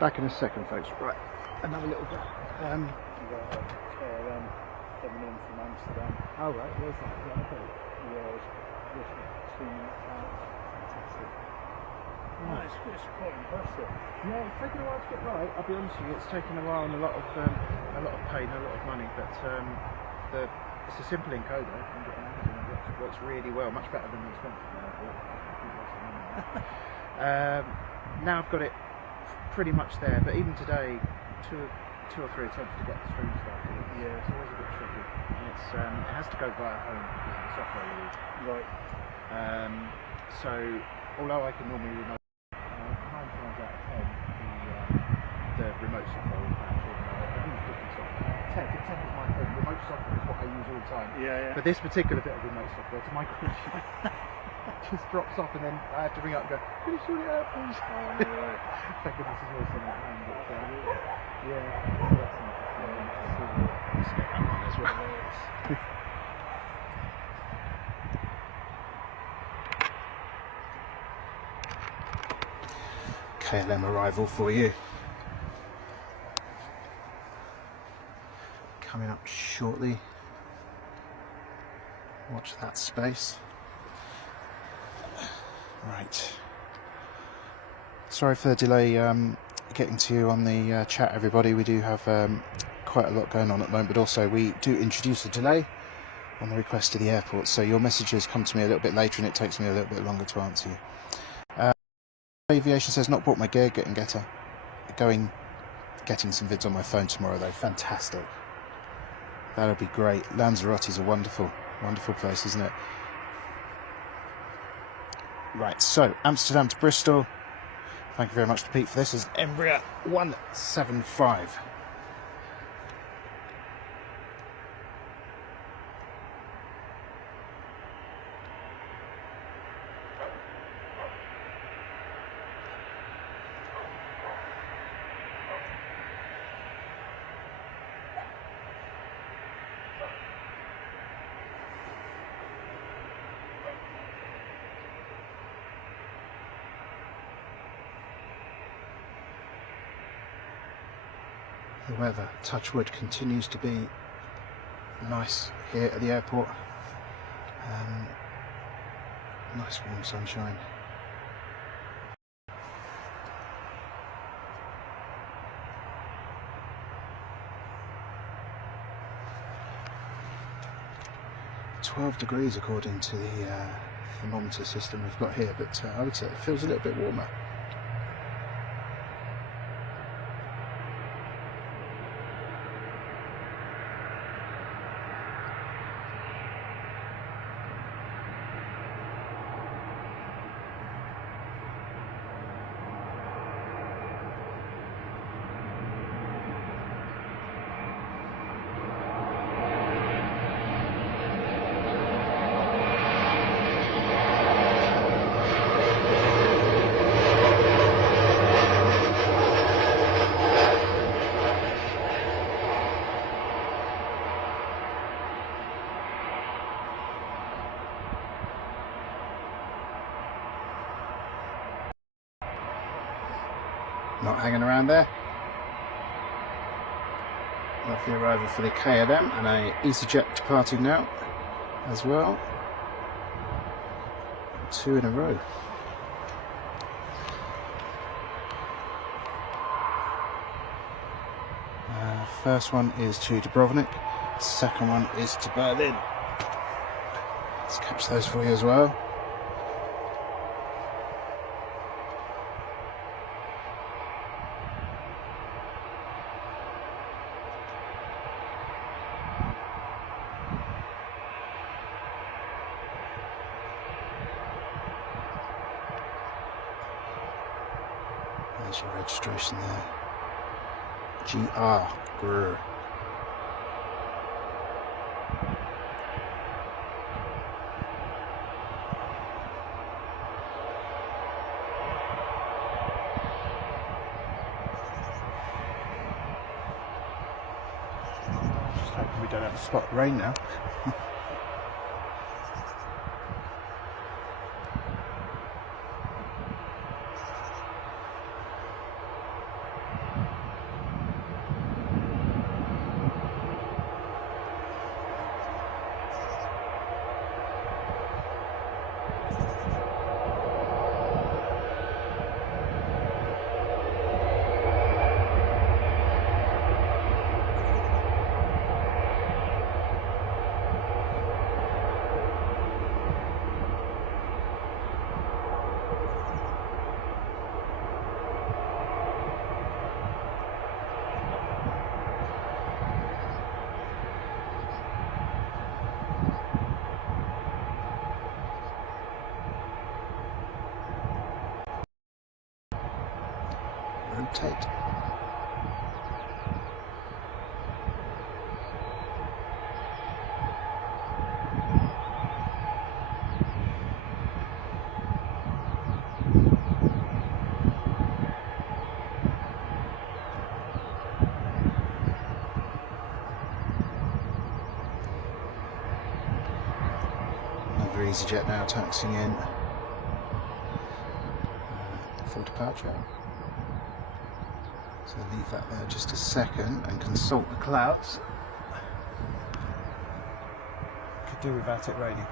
Back in a second, folks. Right. Another little bit. You got KLM coming in from Amsterdam. Oh, right. Where's that? Yeah, okay. Yeah, it's just 2 minutes out. Fantastic. Right. it's quite impressive. Yeah, it's taken a while to get right. I'll be honest with you, it's taken a while and a lot of pain, a lot of money. But it's a simple encoder. You can get on Amazon. It works really well, much better than the expensive one I bought. Now I've got it pretty much there. But even today, two or three attempts to get the stream started. It's always a bit tricky. And it has to go via home because of the software you use. Right. So although I can normally remote 9 times out of 10 the remote software will match it. I use different software. Tech is my thing. Remote software is what I use all the time. Yeah. But this particular bit of remote software, to my caution, just drops off and then I have to ring up and go, can you sort it out please? Thank goodness there's always something at hand. Let's get that one as well. KLM arrival for you. Coming up shortly. Watch that space. Right. Sorry for the delay getting to you on the chat, everybody. We do have quite a lot going on at the moment, but also we do introduce a delay on the request to the airport, so your messages come to me a little bit later and it takes me a little bit longer to answer you. Aviation says, not bought my gear, getting some vids on my phone tomorrow though. Fantastic. That'll be great. Lanzarote's a wonderful place, isn't it? Right, so Amsterdam to Bristol. Thank you very much to Pete for this. Is Embraer 175. The weather, touch wood, continues to be nice here at the airport. Nice warm sunshine. (12 degrees according to the thermometer system we've got here, but I would say it feels a little bit warmer. Not hanging around there. Lovely arrival for the KLM and a EasyJet departing now as well. 2 in a row. First one is to Dubrovnik, second one is to Berlin. Let's catch those for you as well. There's your registration there. GR. Grr. Just hoping we don't have a spot of rain now. rotate. Another EasyJet now taxiing in. Full departure. So leave that there just a second and consult the clouds. Could do without it raining.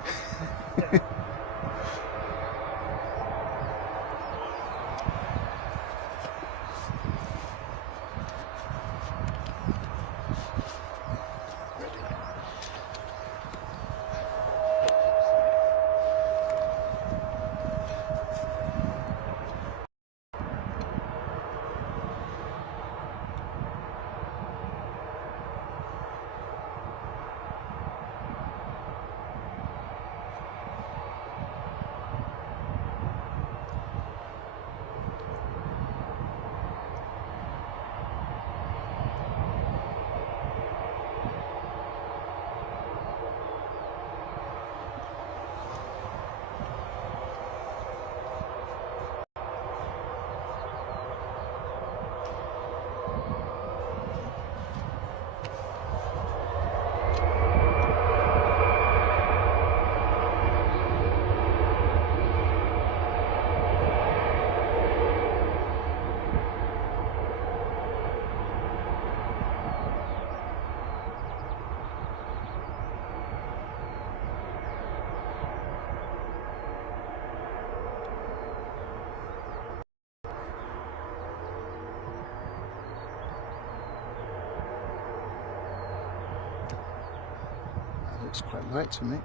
Looks quite right to me,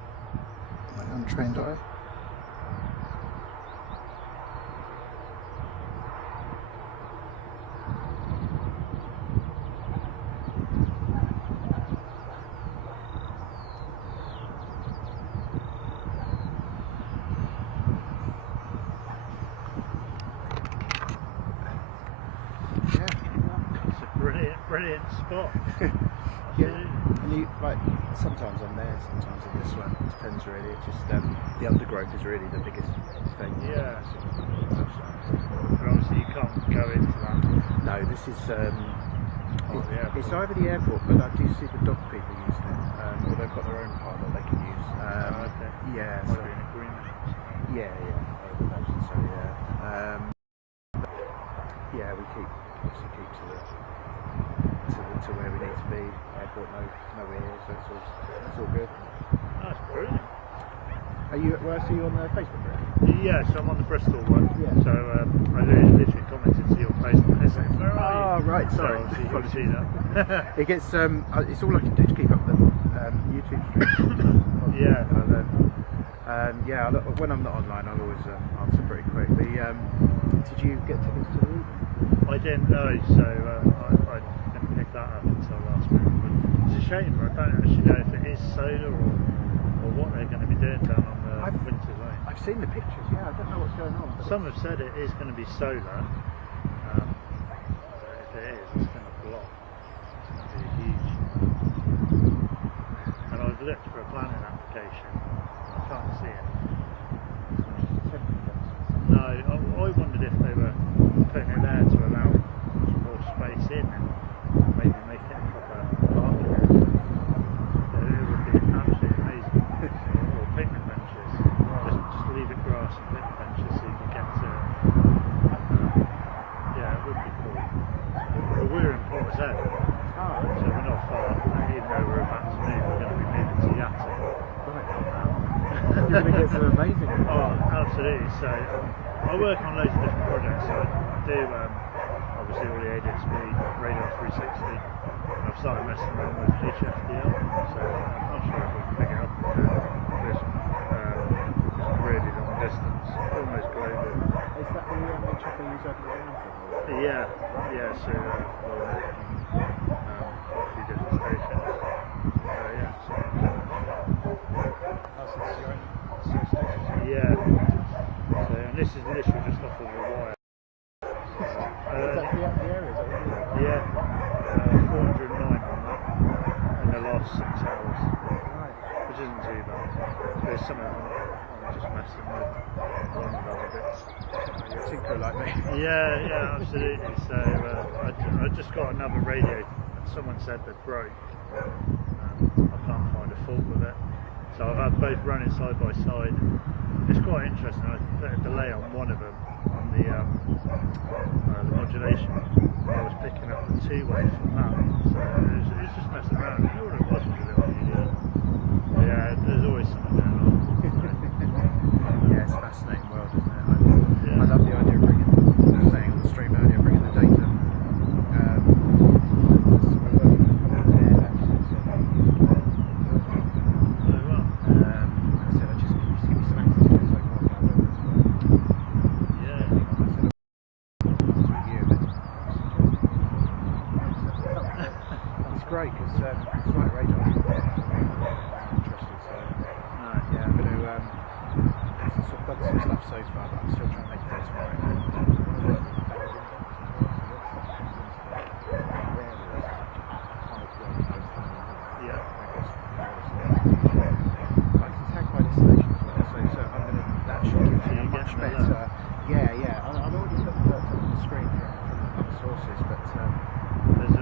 my untrained eye. It's a brilliant spot. Yeah, and you, like, sometimes I'm there, sometimes on this one. It depends really. It's just the undergrowth is really the biggest thing. Yeah. But obviously you can't go into that. No, this is it's airport. either the airport, but I do see the dog people using it. Or they've got their own pilot they can use. Okay. Yeah, Might so, be an agreement. yeah, I would imagine so. Yeah. Yeah, we obviously keep to where we need to be. Airport, no ears, so it's all good. That's brilliant. Where are you on the Facebook group? Yeah, so I'm on the Bristol one. Yeah. So I literally commented to your Facebook and said, where are you? Oh, right, sorry. So obviously you'll see that. It gets it's all I can do to keep up with the YouTube stream. Yeah. Yeah, when I'm not online, I'll always answer pretty quick. Did you get tickets to the evening? I didn't know, so I didn't pick that up until last minute. But it's a shame, I don't actually know if it is solar or what they're going to be doing down on the winter lane. I've seen the pictures, yeah, I don't know what's going on. Some have said it is going to be solar. If it is, it's going to block. It's going to be huge. And I've looked for a planning application. I can't see it. No, I wondered if they were putting it there to allow more space in and maybe make it a proper parking area. It would be absolutely amazing. Or picnic benches. Just leave it grass and picnic benches so you can get to it. Yeah, it would be cool. But we're in Port Z, so we're not far. Even though we're about to move, we're going to be moving to Yatton. You're going to get some amazing. Oh, absolutely. So I work on loads of different projects. So I do obviously all the ADSB, Radar 360. I've started messing around with HFDL, so I'm not sure if we can pick it up this really long distance, almost global. Is that the HFDL you use over the ground? Yeah. So for a few different stations. Yeah. Yeah. So, and this is literally just off of the wire. the area? Yeah, 409 on that in the last 6 hours, Right. which isn't too bad. There's something I'm just messing with one of the other bits. You're a tinkerer like me. Yeah, absolutely. So I just got another radio. Someone said they broke. I can't find a fault with it. So I've had both running side by side. It's quite interesting. I put a delay on one of them on the modulation. I was picking up the two-way from that. So it was just messing around. I knew what it was a little idiot. Yeah, there's always something going on. Yeah, it's a fascinating world, isn't it? I love the idea of bringing, saying on the stream earlier, bringing the data. Great, because it's like radar. I'm interested, so yeah, I'm going to I've done some stuff so far, but I'm still trying to make it tomorrow. Yeah. I can tag by destination as well, so I'm going to, that should give you a much better. Yeah. I've already put the screen from other sources, but there's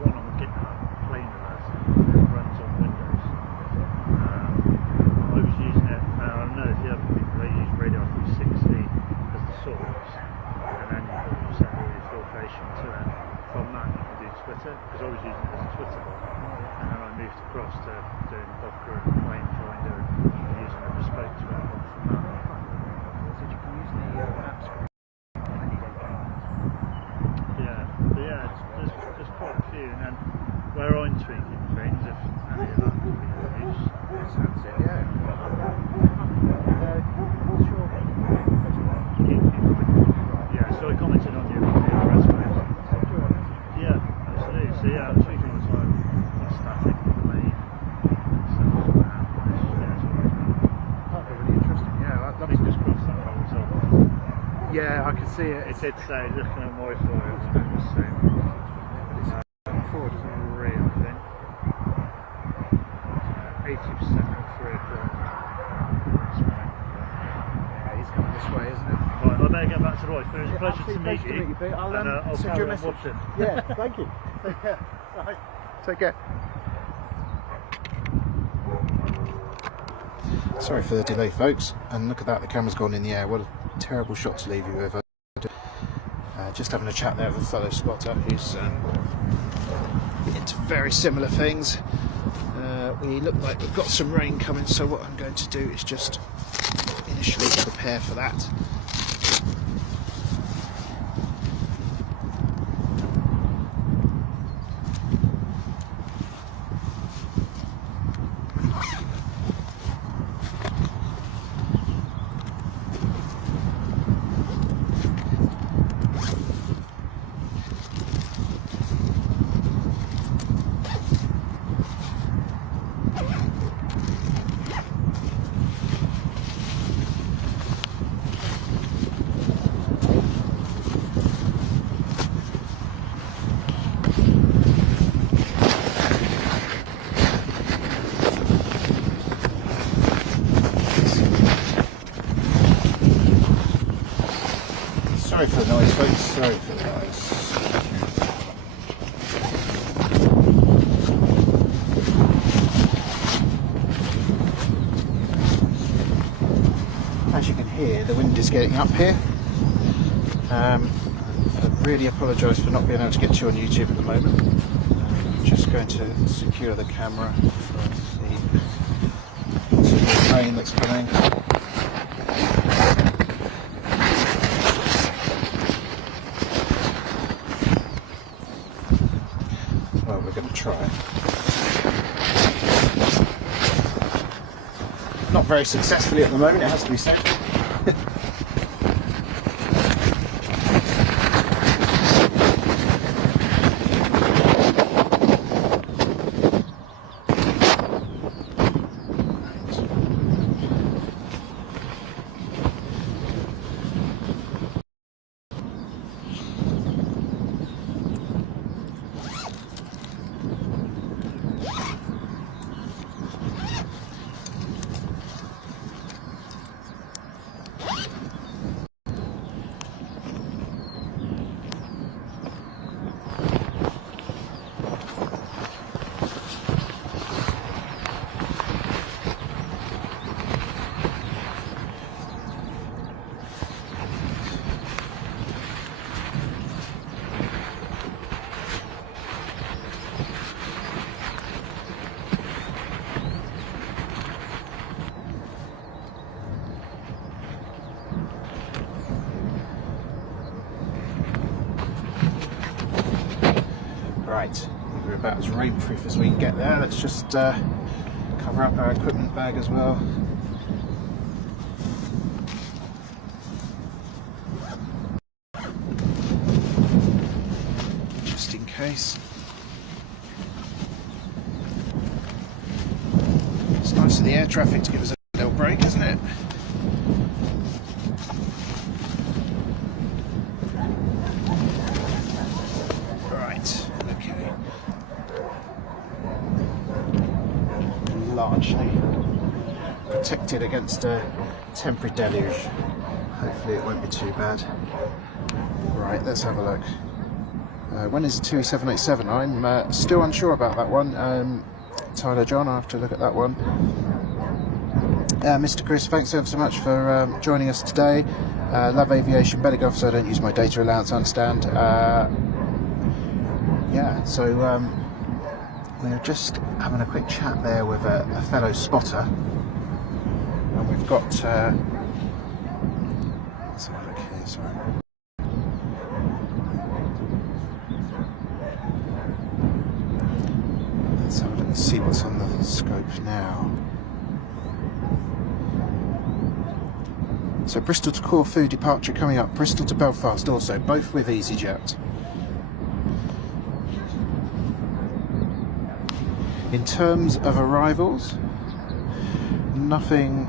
one on GitHub, Planecaster, that runs on Windows. I was using it, I don't know if the other people, they use Radar 360 as the source, and then you send all your filtration to it. From that you can do Twitter, because I was using it as a Twitter bot, and then I moved across to doing Docker and Plane Finder and using a bespoke Twitter bot from that. so you can use the map screen. There's quite a few, and then where I'm tweaking things, if any of that would be of use. Sounds it, yeah. Yeah, so I commented on your PRS page. Yeah, absolutely. So yeah, I'm tweaking all the time. Static, plane, stuff like that. That'd be really interesting, yeah. I'd love to. Fingers crossed that holds up. Yeah, I can see it. It did say, looking at my foil, it was saying Forward, isn't it? 3, I think. 80% at 3 o'clock. Yeah, he's coming this way, isn't it? Right, I better get back to the voice, but it was a pleasure to meet you. Pete. I'll send carry you a on message. watching. Yeah, thank you. Take care. Bye. Take care. Sorry for the delay, folks. And look at that, the camera's gone in the air. What a terrible shot to leave you with. Just having a chat there with a fellow spotter who's into very similar things. We look like we've got some rain coming, so what I'm going to do is just initially prepare for that. Sorry for the noise, folks. Sorry for the noise. As you can hear, the wind is getting up here. I really apologise for not being able to get you on YouTube at the moment. I'm just going to secure the camera from the rain that's coming. Well, we're going to try. Not very successfully at the moment, it has to be said. Right, we're about as rainproof as we can get there. Let's just cover up our equipment bag as well. Just in case. It's nice of the air traffic to give us a little break, isn't it? Right, okay. Largely protected against a temporary deluge. Hopefully it won't be too bad. Right, let's have a look. When is 2787? I'm still unsure about that one. Tyler John, I'll have to look at that one. Mr. Chris, thanks ever so much for joining us today. Love aviation, better go so I don't use my data allowance, I understand. Yeah, so we're just having a quick chat there with a fellow spotter. And we've got... let's have a look here, sorry. Let's have a look and see what's on the scope now. So Bristol to Corfu departure coming up, Bristol to Belfast also, both with EasyJet. In terms of arrivals, nothing,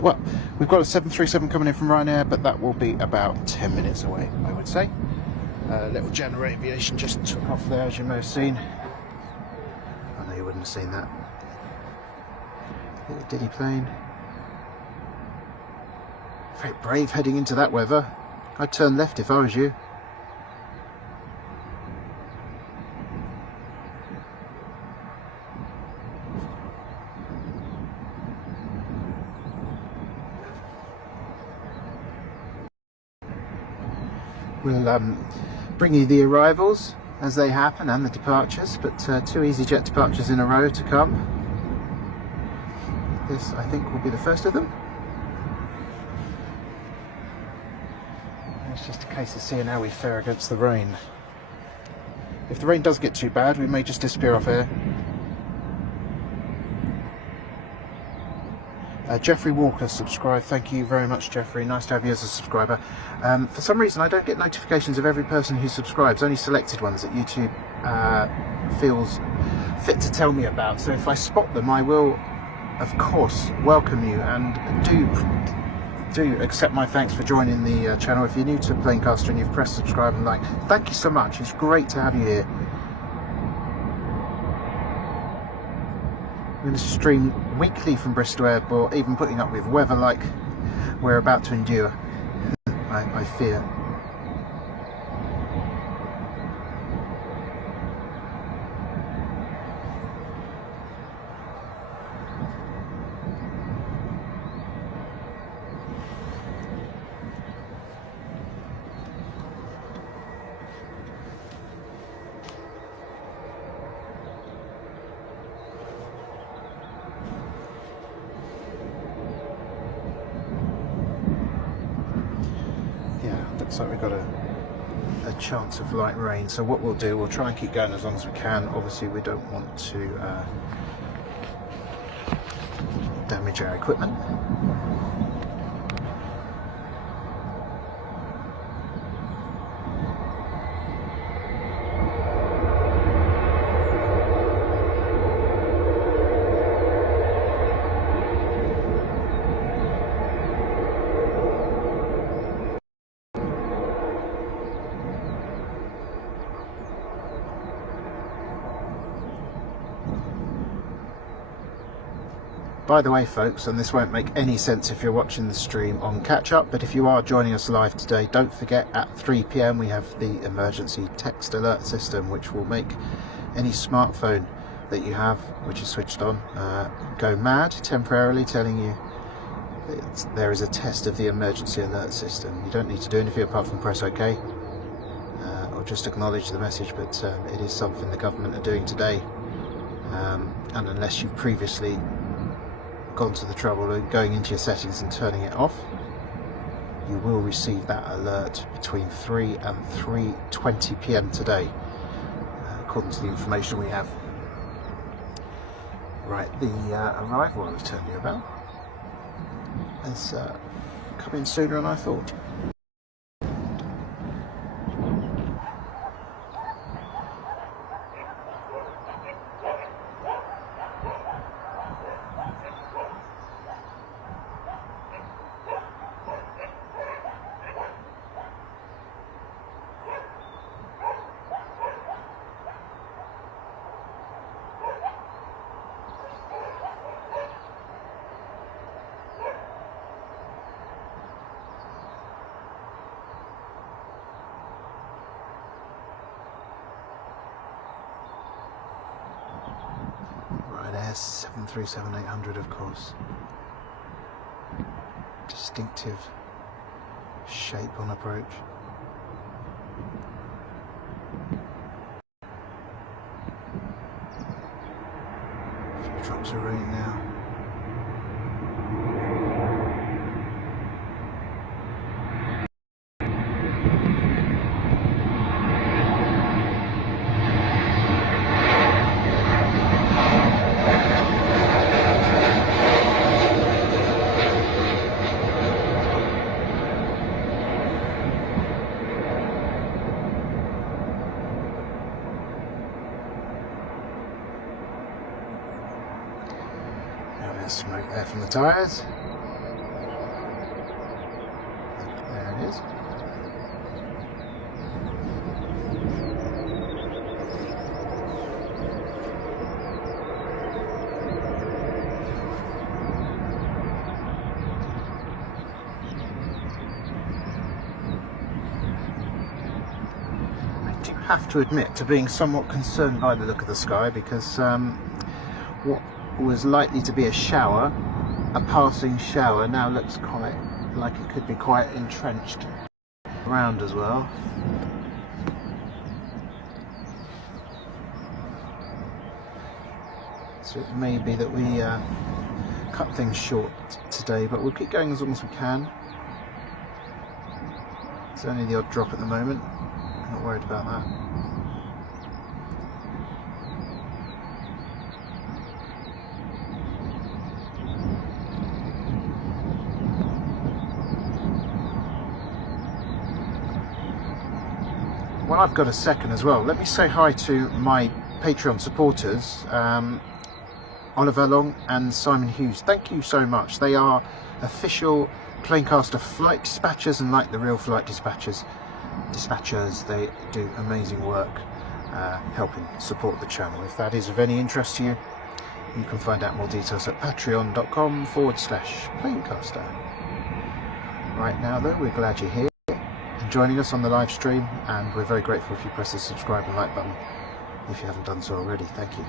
well, we've got a 737 coming in from Ryanair, but that will be about 10 minutes away, I would say. Little January Aviation just took off there, as you may have seen. I know you wouldn't have seen that. Little Diddy plane. Very brave heading into that weather. I'd turn left if I was you. We'll bring you the arrivals as they happen and the departures, but 2 EasyJet departures in a row to come. This, I think, will be the first of them. It's just a case of seeing how we fare against the rain. If the rain does get too bad, we may just disappear off air. Jeffrey Walker subscribed. Thank you very much, Jeffrey. Nice to have you as a subscriber. For some reason, I don't get notifications of every person who subscribes, only selected ones that YouTube feels fit to tell me about. So if I spot them, I will, of course, welcome you, and do accept my thanks for joining the channel. If you're new to Planecaster and you've pressed subscribe and like, thank you so much. It's great to have you here. I'm going to stream weekly from Bristol Airport, even putting up with weather like we're about to endure, I fear. Looks like we've got a chance of light rain, so what we'll do, we'll try and keep going as long as we can. Obviously we don't want to damage our equipment. By the way, folks, and this won't make any sense if you're watching the stream on catch-up, but if you are joining us live today, don't forget at 3 PM we have the emergency text alert system, which will make any smartphone that you have, which is switched on, go mad temporarily, telling you that there is a test of the emergency alert system. You don't need to do anything apart from press OK, or just acknowledge the message, but it is something the government are doing today, and unless you've previously gone to the trouble of going into your settings and turning it off, you will receive that alert between 3 and 3:20 PM today. according to the information we have. Right, the arrival I was telling you about has come in sooner than I thought. There's 737-800, of course. Distinctive shape on approach. A few drops of rain now. Smoke there from the tyres. There it is. I do have to admit to being somewhat concerned by the look of the sky, because what was likely to be a shower, a passing shower, now looks quite like it could be quite entrenched around as well. So it may be that we cut things short today, but we'll keep going as long as we can. It's only the odd drop at the moment, I'm not worried about that. Well, I've got a second as well. Let me say hi to my Patreon supporters, Oliver Long and Simon Hughes. Thank you so much. They are official Planecaster flight dispatchers, and like the real flight dispatchers, they do amazing work helping support the channel. If that is of any interest to you, you can find out more details at patreon.com/Planecaster. Right now though, we're glad you're here joining us on the live stream, and we're very grateful if you press the subscribe and like button if you haven't done so already. Thank you.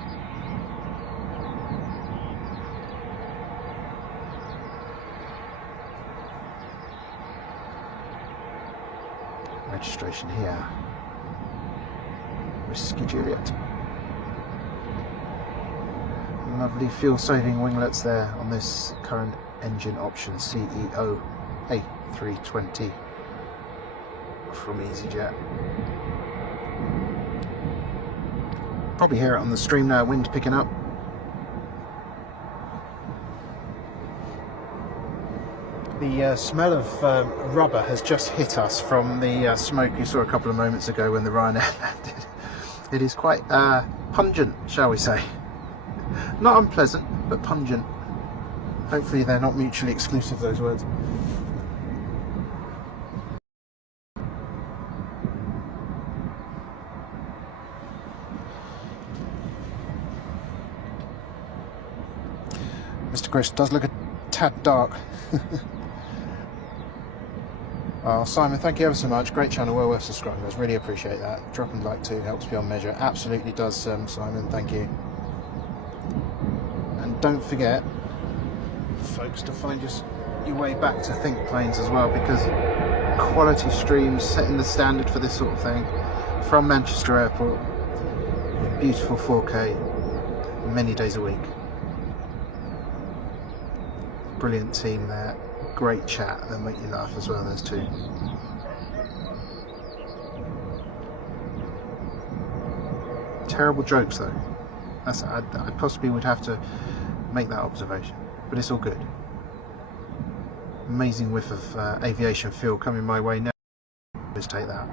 Registration here. Whiskey Juliet. Lovely fuel saving winglets there on this current engine option, CEO A320 from EasyJet. Probably hear it on the stream now, wind picking up. The smell of rubber has just hit us from the smoke you saw a couple of moments ago when the Ryanair landed. It is quite pungent, shall we say. Not unpleasant, but pungent. Hopefully they're not mutually exclusive, those words. Mr. Chris does look a tad dark. Oh, Simon, thank you ever so much. Great channel, well worth subscribing. I really appreciate that. Dropping like too helps beyond measure. Absolutely does, Simon. Thank you. And don't forget, folks, to find your way back to Think Planes as well, because quality streams setting the standard for this sort of thing from Manchester Airport. Beautiful 4K, many days a week. Brilliant team there, great chat, they'll make you laugh as well, those two. Terrible jokes though. I possibly would have to make that observation, but it's all good. Amazing whiff of aviation fuel coming my way now. Just take that.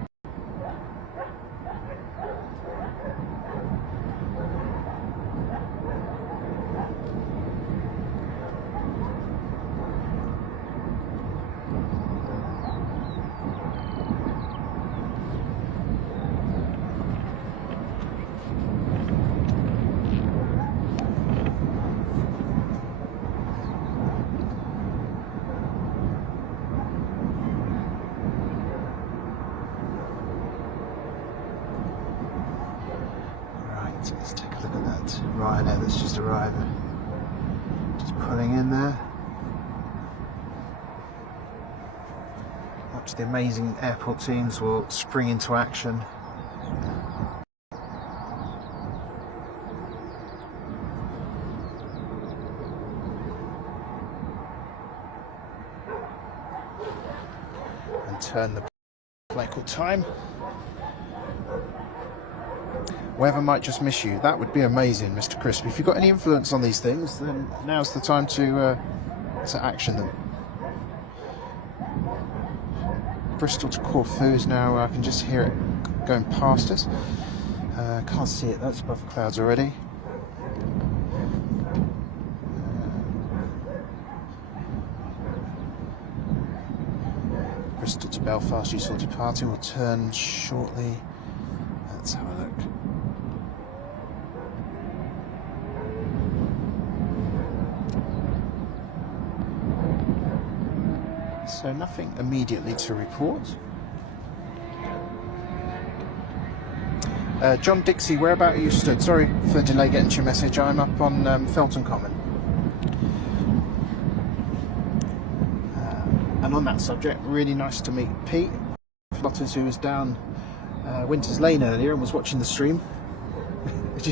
Let's take a look at that Ryanair that's just arrived. Just pulling in there. Watch the amazing airport teams will spring into action. And turn the local time. Weather might just miss you. That would be amazing, Mr. Crispy. If you've got any influence on these things, then now's the time to action them. Bristol to Corfu is now, I can just hear it going past us. Can't see it, that's above the clouds already. Bristol to Belfast, you saw departing, will turn shortly. Let's have a look. So nothing immediately to report. John Dixie, whereabout are you stood? Sorry for the delay getting to your message. I'm up on Felton Common. And on that subject, really nice to meet Pete Flotters, who was down Winters Lane earlier and was watching the stream, which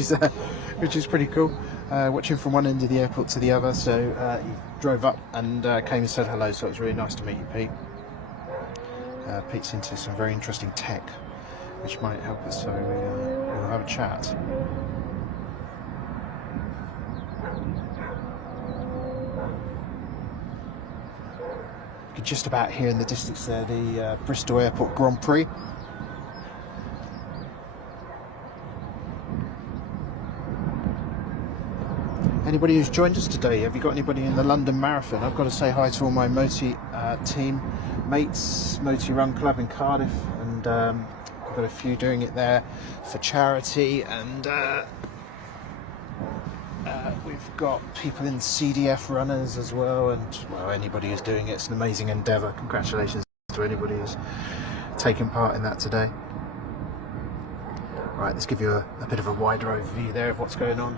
is pretty cool. Watching from one end of the airport to the other, so he drove up and came and said hello, so it was really nice to meet you, Pete. Pete's into some very interesting tech, which might help us, so we'll have a chat. You can just about hear in the distance there the Bristol Airport Grand Prix. Anybody who's joined us today, have you got anybody in the London Marathon? I've got to say hi to all my Moti team mates, Moti Run Club in Cardiff, and I've got a few doing it there for charity, and we've got people in CDF runners as well, and well, anybody who's doing it's an amazing endeavour. Congratulations to anybody who's taken part in that today. Right, let's give you a bit of a wider overview there of what's going on.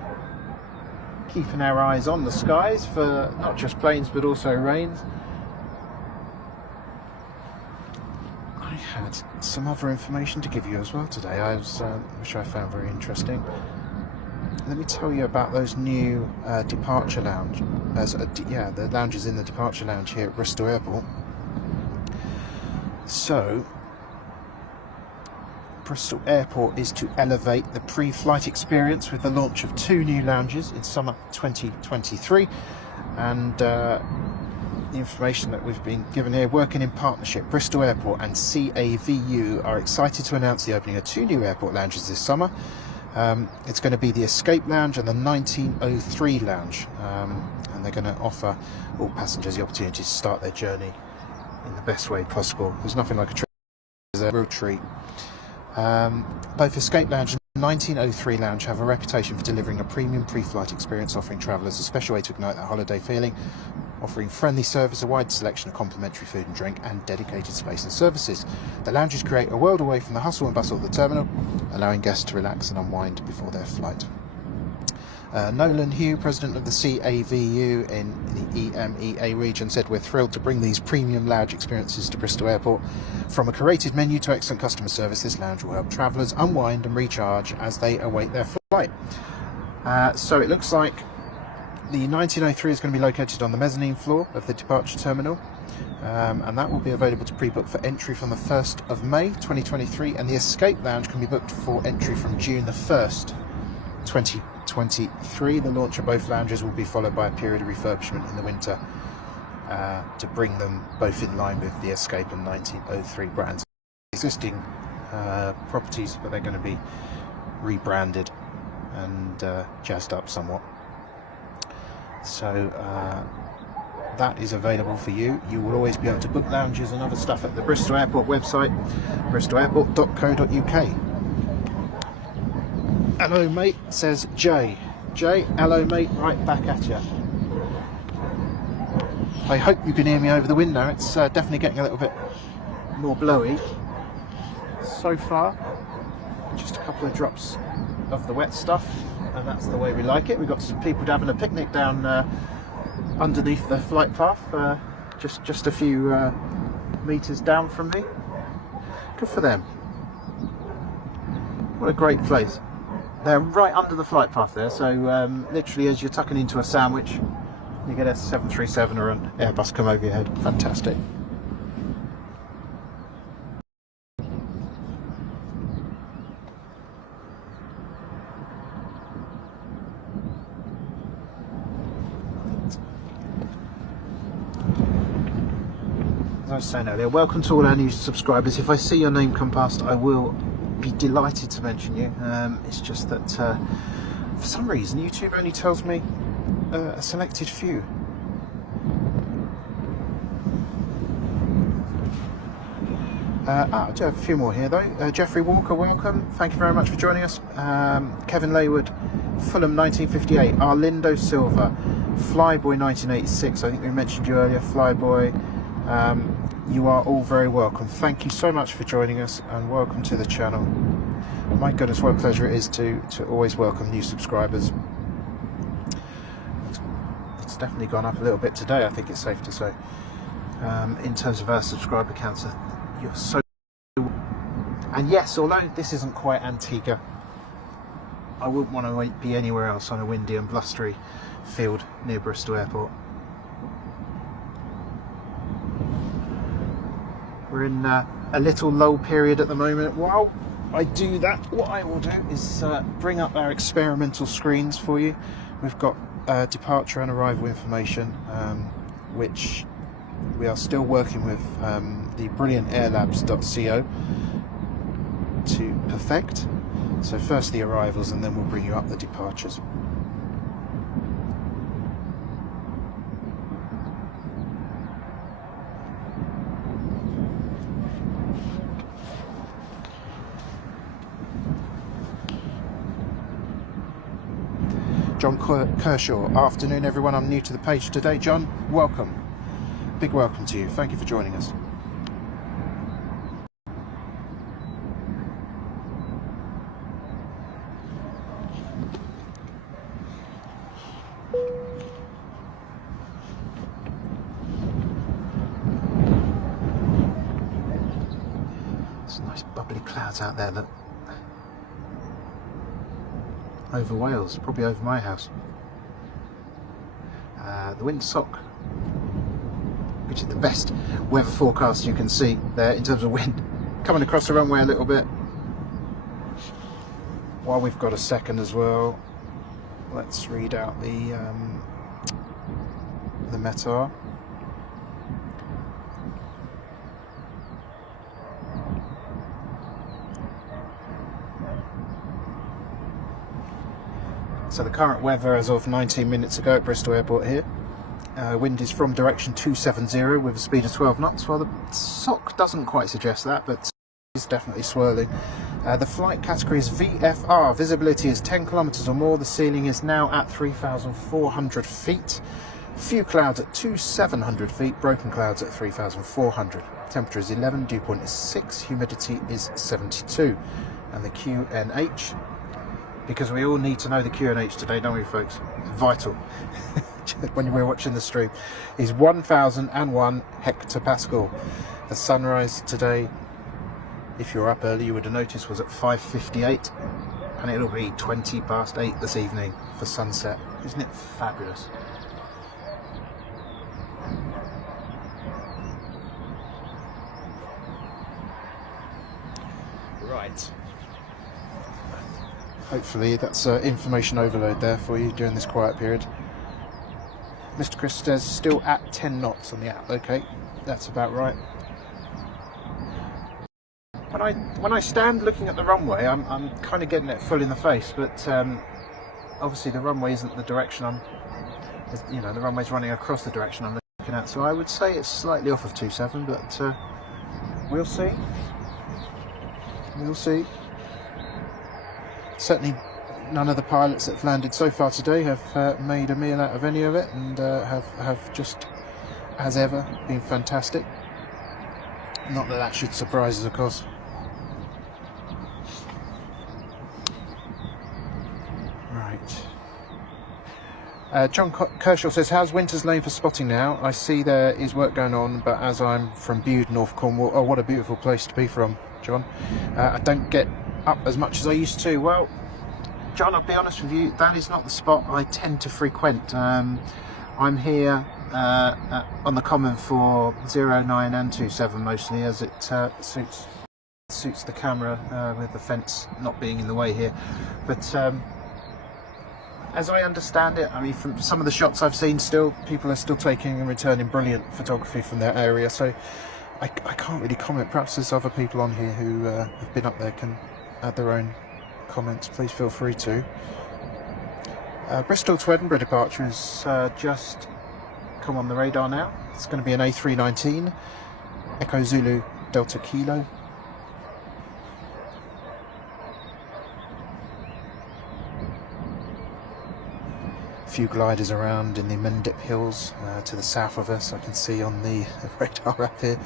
Keeping our eyes on the skies for not just planes but also rains. I had some other information to give you as well today, which I found very interesting. Let me tell you about those new departure lounge, the lounges in the departure lounge here at Bristol Airport. So, Bristol Airport is to elevate the pre-flight experience with the launch of 2 new lounges in summer 2023, and the information that we've been given here, working in partnership, Bristol Airport and CAVU are excited to announce the opening of 2 new airport lounges this summer. It's going to be the Escape Lounge and the 1903 Lounge, and they're going to offer all passengers the opportunity to start their journey in the best way possible. There's nothing like a trip, it's a real treat. Both Escape Lounge and 1903 Lounge have a reputation for delivering a premium pre-flight experience, offering travellers a special way to ignite that holiday feeling, offering friendly service, a wide selection of complimentary food and drink, and dedicated space and services. The lounges create a world away from the hustle and bustle of the terminal, allowing guests to relax and unwind before their flight. Nolan Hugh, president of the CAVU in the EMEA region, said, "We're thrilled to bring these premium lounge experiences to Bristol Airport. From a curated menu to excellent customer service, this lounge will help travellers unwind and recharge as they await their flight." So it looks like the 1903 is going to be located on the mezzanine floor of the departure terminal. and that will be available to pre-book for entry from the 1st of May 2023, and the Escape Lounge can be booked for entry from June the 1st 2023. The launch of both lounges will be followed by a period of refurbishment in the winter to bring them both in line with the Escape and 1903 brands. Existing properties, but they're going to be rebranded and jazzed up somewhat. So that is available for you. You will always be able to book lounges and other stuff at the Bristol Airport website, bristolairport.co.uk. Hello mate, says Jay. Jay, hello mate, right back at you. I hope you can hear me over the window. It's definitely getting a little bit more blowy. So far, just a couple of drops of the wet stuff, and that's the way we like it. We've got some people having a picnic down underneath the flight path, just a few meters down from me. Good for them. What a great place. They're right under the flight path there, so literally as you're tucking into a sandwich, you get a 737 or an Airbus come over your head. Fantastic. As I was saying earlier, welcome to all our new subscribers. If I see your name come past, I will be delighted to mention you. It's just that for some reason YouTube only tells me a selected few. I do have a few more here though. Jeffrey Walker, welcome. Thank you very much for joining us. Kevin Laywood, Fulham 1958, Arlindo Silva, Flyboy 1986. I think we mentioned you earlier, Flyboy. You are all very welcome. Thank you so much for joining us and welcome to the channel. My goodness, what a pleasure it is to always welcome new subscribers. It's definitely gone up a little bit today, I think it's safe to say. In terms of our subscriber counts, you're so... And yes, although this isn't quite Antigua, I wouldn't want to be anywhere else on a windy and blustery field near Bristol Airport. We're in a little lull period at the moment. While I do that, what I will do is bring up our experimental screens for you. We've got departure and arrival information, which we are still working with the brilliant airlabs.co to perfect. So first the arrivals and then we'll bring you up the departures. John Kershaw, afternoon everyone, I'm new to the page today. John, welcome. Big welcome to you. Thank you for joining us. Some nice bubbly clouds out there, look. Over Wales, probably over my house. The windsock, which is the best weather forecast you can see there in terms of wind, coming across the runway a little bit. While we've got a second as well, let's read out the METAR. So the current weather as of 19 minutes ago at Bristol Airport here. Wind is from direction 270 with a speed of 12 knots. Well, the sock doesn't quite suggest that, but it's definitely swirling. The flight category is VFR. Visibility is 10 kilometers or more. The ceiling is now at 3,400 feet. Few clouds at 2,700 feet. Broken clouds at 3,400. Temperature is 11. Dew point is 6. Humidity is 72. And the QNH, because we all need to know the QNH today, don't we, folks? Vital. When we're watching the stream, is 1001 hectopascal. The sunrise today, if you're up early, you would have noticed, was at 5:58, and it'll be 20 past 8 this evening for sunset. Isn't it fabulous? Right. Hopefully that's information overload there for you during this quiet period. Mr. Chris says still at 10 knots on the app. Okay, that's about right. When I stand looking at the runway, I'm kind of getting it full in the face, but obviously the runway isn't the direction the runway's running across the direction I'm looking at, so I would say it's slightly off of 27, but we'll see. We'll see. Certainly none of the pilots that have landed so far today have made a meal out of any of it, and have just, as ever, been fantastic. Not that should surprise us, of course. John Kershaw says, how's Winters Lane for spotting now? I see there is work going on, but as I'm from Bude, North Cornwall, oh, what a beautiful place to be from, John. I don't get up as much as I used to. Well, John, I'll be honest with you, that is not the spot I tend to frequent. I'm here on the common for 09 and 27 mostly, as it suits the camera with the fence not being in the way here. But as I understand it, I mean, from some of the shots I've seen, people are still taking and returning brilliant photography from their area, so I can't really comment. Perhaps there's other people on here who have been up there, can add their own comments. Please feel free to. Bristol to Edinburgh departure is just come on the radar now. It's going to be an A319 Echo Zulu Delta Kilo. Few gliders around in the Mendip Hills to the south of us. I can see on the radar up here.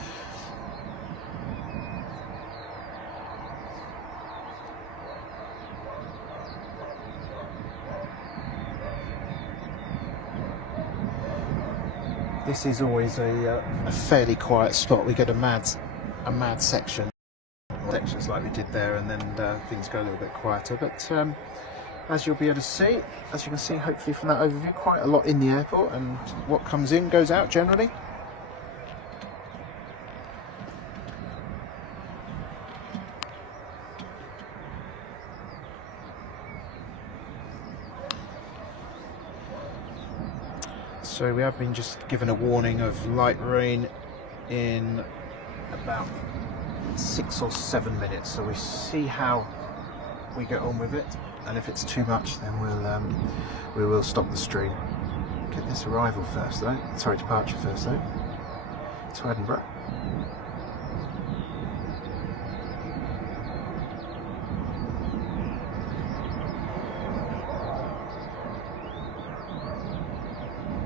This is always a fairly quiet spot. We get a mad section, sections like we did there, and then things go a little bit quieter. But as you'll be able to see, as you can see hopefully from that overview, quite a lot in the airport, and what comes in goes out generally. So we have been just given a warning of light rain in about 6 or 7 minutes, so we see how we get on with it, and if it's too much then we will stop the stream. Get this arrival first though, sorry, departure first though, to Edinburgh.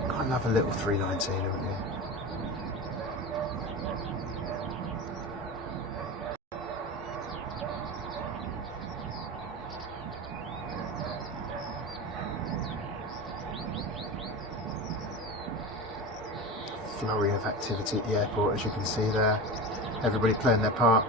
Quite love a little 319, haven't you? Flurry of activity at the airport, as you can see there. Everybody playing their part.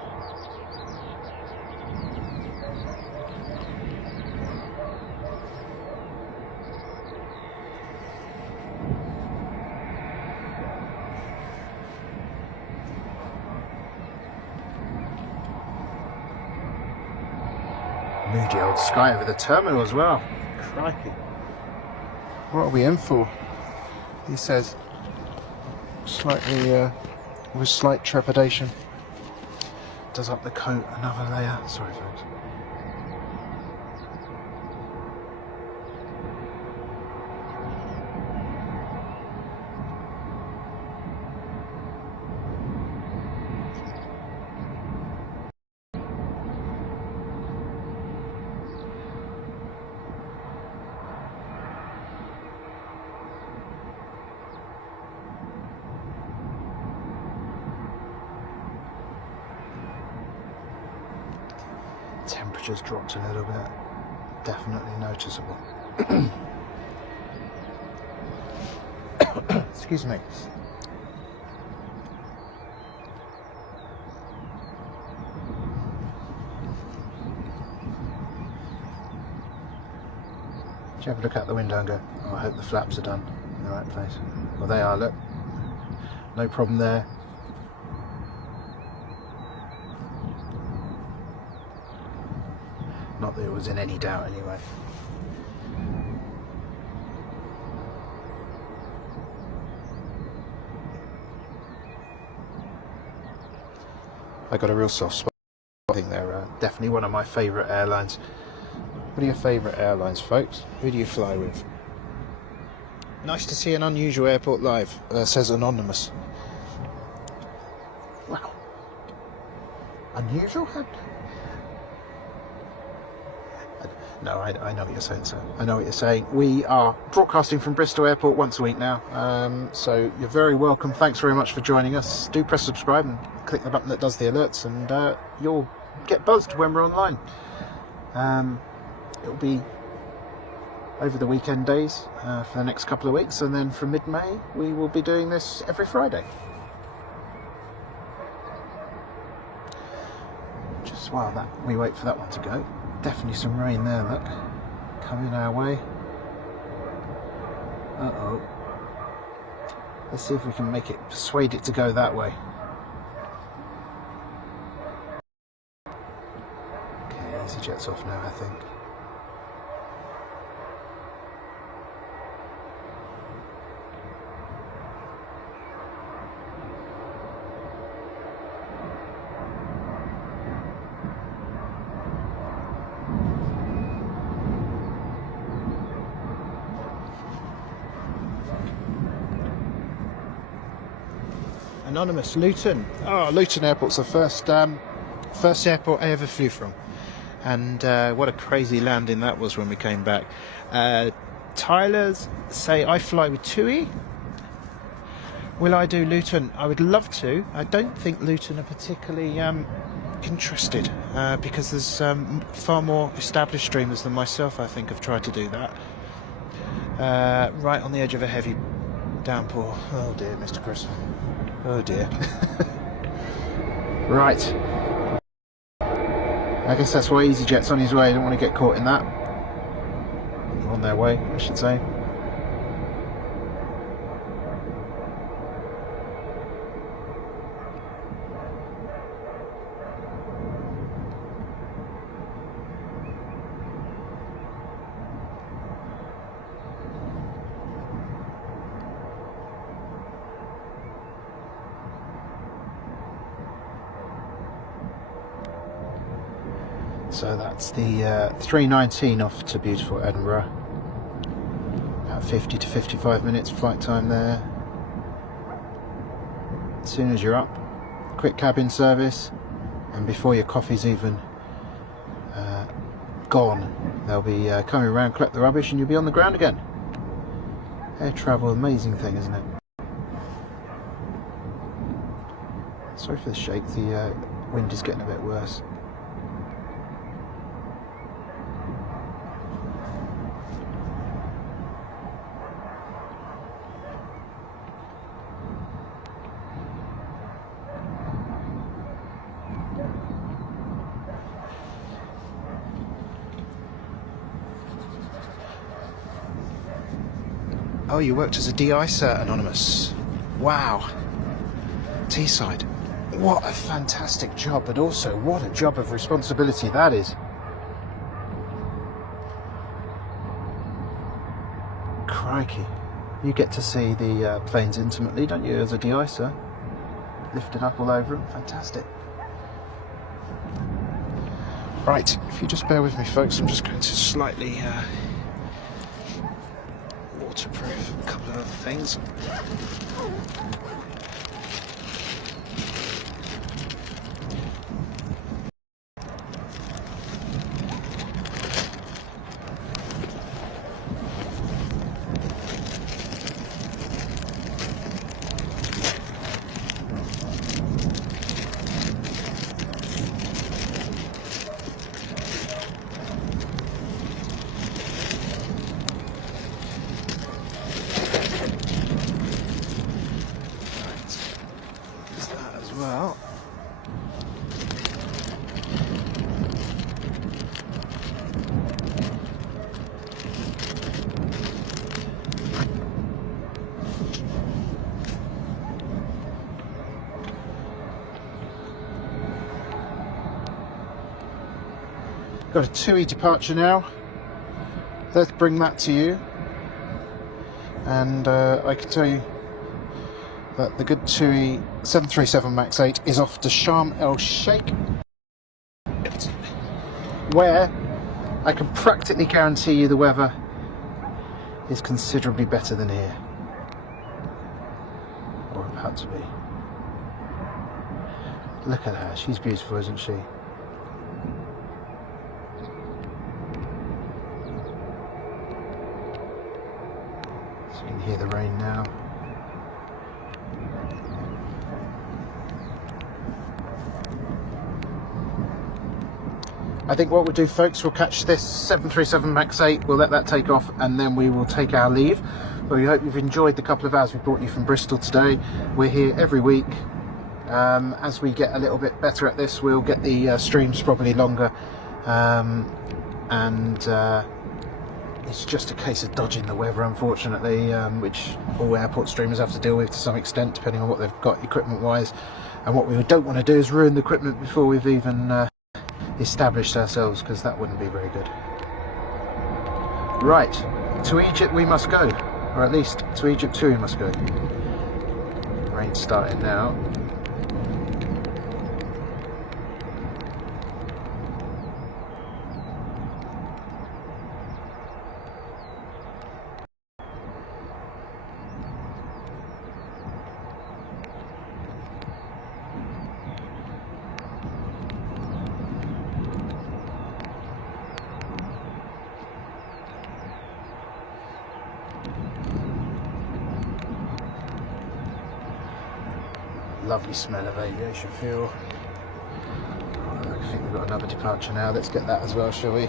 Moody old sky over the terminal as well. Crikey. What are we in for? He says, slightly with slight trepidation. Does up the coat another layer. Sorry folks. Temperature's dropped a little bit, definitely noticeable. Excuse me. Do you ever look out the window and go, oh, I hope the flaps are done in the right place? Well, they are, look. No problem there. Not that it was in any doubt anyway. I got a real soft spot. I think they're definitely one of my favourite airlines. What are your favourite airlines, folks? Who do you fly with? Nice to see an unusual airport live, says Anonymous. Wow. Unusual? No, I know what you're saying, sir. I know what you're saying. We are broadcasting from Bristol Airport once a week now, so you're very welcome. Thanks very much for joining us. Do press subscribe and click the button that does the alerts, and you'll get buzzed when we're online. It'll be over the weekend days for the next couple of weeks, and then from mid-May we will be doing this every Friday. Just while we wait for that one to go. Definitely some rain there, look, coming our way. Uh-oh. Let's see if we can persuade it to go that way. Okay, EasyJet's off now, I think. Anonymous, Luton. Oh, Luton Airport's the first airport I ever flew from, and what a crazy landing that was when we came back. Tyler's say I fly with TUI. Will I do Luton? I would love to. I don't think Luton are particularly interested because there's far more established streamers than myself, I think, have tried to do that. Right on the edge of a heavy downpour. Oh dear, Mr. Chris. Oh dear. Right. I guess that's why EasyJet's on his way. I don't want to get caught in that. On their way, I should say. So that's the 319 off to beautiful Edinburgh. About 50 to 55 minutes flight time there. As soon as you're up, quick cabin service, and before your coffee's even gone, they'll be coming around, collect the rubbish, and you'll be on the ground again. Air travel, amazing thing, isn't it? Sorry for the shake, the wind is getting a bit worse. Oh, you worked as a de-icer, Anonymous. Wow. Teesside. What a fantastic job, but also what a job of responsibility that is. Crikey. You get to see the planes intimately, don't you, as a de-icer? Lifted up all over them. Fantastic. Right, if you just bear with me, folks, I'm just going to slightly waterproof a couple of other things. Got a TUI departure now. Let's bring that to you. And I can tell you that the good TUI 737 MAX 8 is off to Sharm el Sheikh, where I can practically guarantee you the weather is considerably better than here. Or about to be. Look at her, she's beautiful, isn't she? So you can hear the rain now. I think what we'll do, folks, we'll catch this 737 MAX 8, we'll let that take off, and then we will take our leave. But we hope you've enjoyed the couple of hours we brought you from Bristol today. We're here every week. As we get a little bit better at this, we'll get the streams probably longer. It's just a case of dodging the weather, unfortunately, which all airport streamers have to deal with to some extent, depending on what they've got equipment-wise. And what we don't want to do is ruin the equipment before we've even established ourselves, because that wouldn't be very good. Right, to Egypt we must go, or at least to Egypt too we must go. Rain's starting now. Lovely smell of aviation fuel. I think we've got another departure now. Let's get that as well, shall we?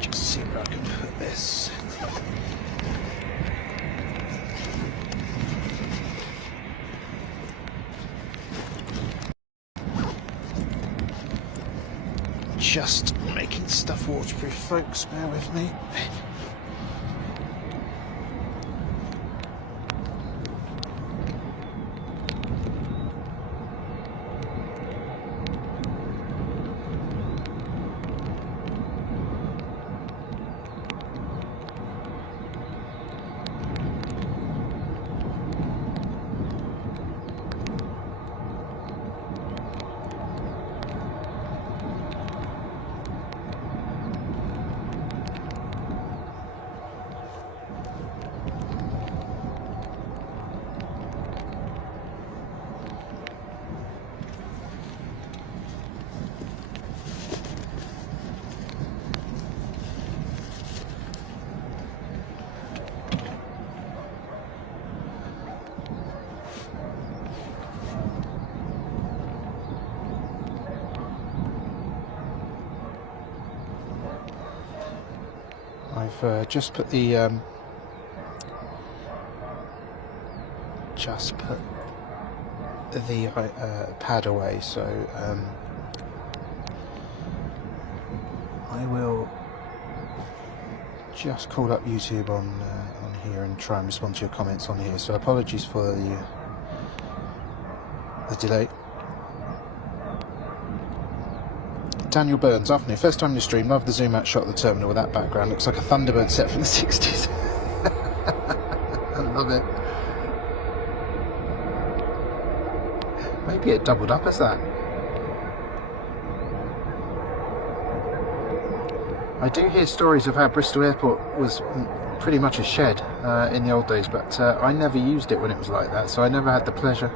Just see where I can put this. Just making stuff waterproof, folks. Bear with me. I've just put the pad away, so I will just call up YouTube on here and try and respond to your comments on here. So apologies for the delay. Daniel Burns, afternoon, first time in the stream, love the zoom out shot of the terminal with that background, looks like a Thunderbird set from the 60s. I love it. Maybe it doubled up as that. I do hear stories of how Bristol Airport was pretty much a shed in the old days, but I never used it when it was like that, so I never had the pleasure.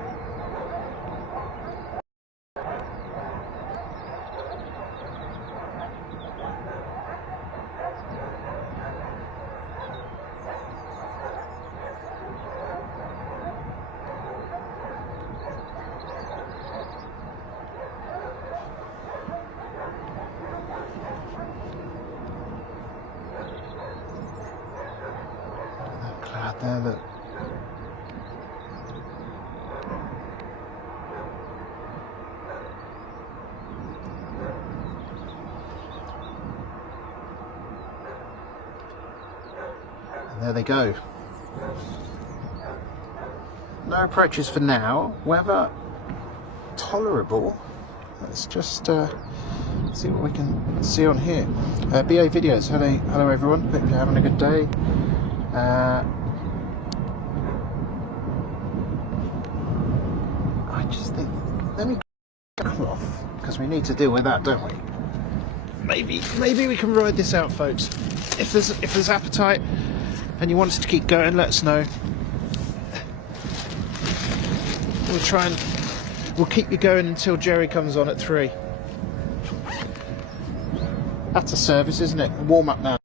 There, look. And there they go. No approaches for now. Weather tolerable. let's just see what we can see on here. BA Videos, hello everyone, hope you're having a good day. I just think, let me come off, because we need to deal with that, don't we? Maybe we can ride this out, folks. If there's appetite and you want us to keep going, let us know. We'll keep you going until Jerry comes on at 3. That's a service, isn't it? Warm up now.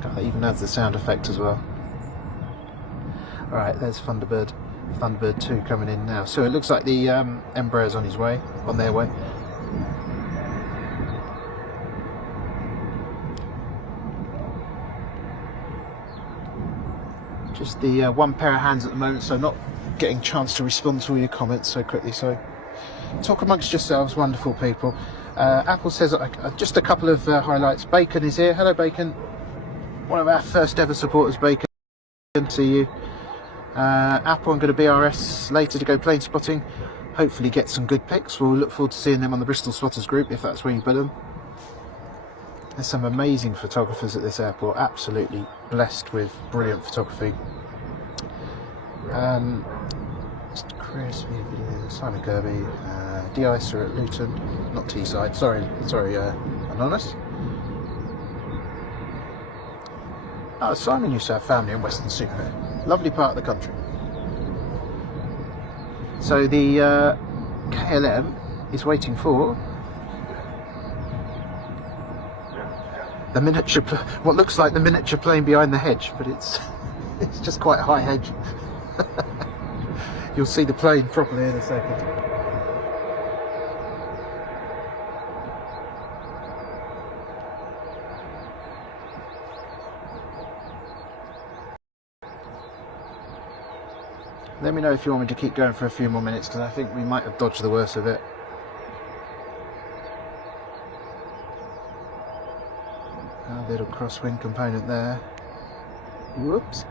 God, that even adds the sound effect as well. Alright, there's Thunderbird 2 coming in now. So it looks like the Embraer's on their way. Just the one pair of hands at the moment, so not getting a chance to respond to all your comments so quickly. So talk amongst yourselves, wonderful people. Apple says just a couple of highlights. Bacon is here. Hello, Bacon. One of our first ever supporters, Bacon. Good to see you. Apple, I'm going to BRS later to go plane spotting. Hopefully get some good pics. We'll look forward to seeing them on the Bristol Spotters group if that's where you put them. There's some amazing photographers at this airport. Absolutely blessed with brilliant photography. Chris, Simon Kirby, de-icer at Luton, not Teesside. Sorry, Anonymous. Oh, Simon used to have family in Weston-super-Mare. Lovely part of the country. So the KLM is waiting for the miniature, what looks like the miniature plane behind the hedge, but it's just quite a high hedge. You'll see the plane properly in a second. Let me know if you want me to keep going for a few more minutes, because I think we might have dodged the worst of it. A little crosswind component there. Whoops.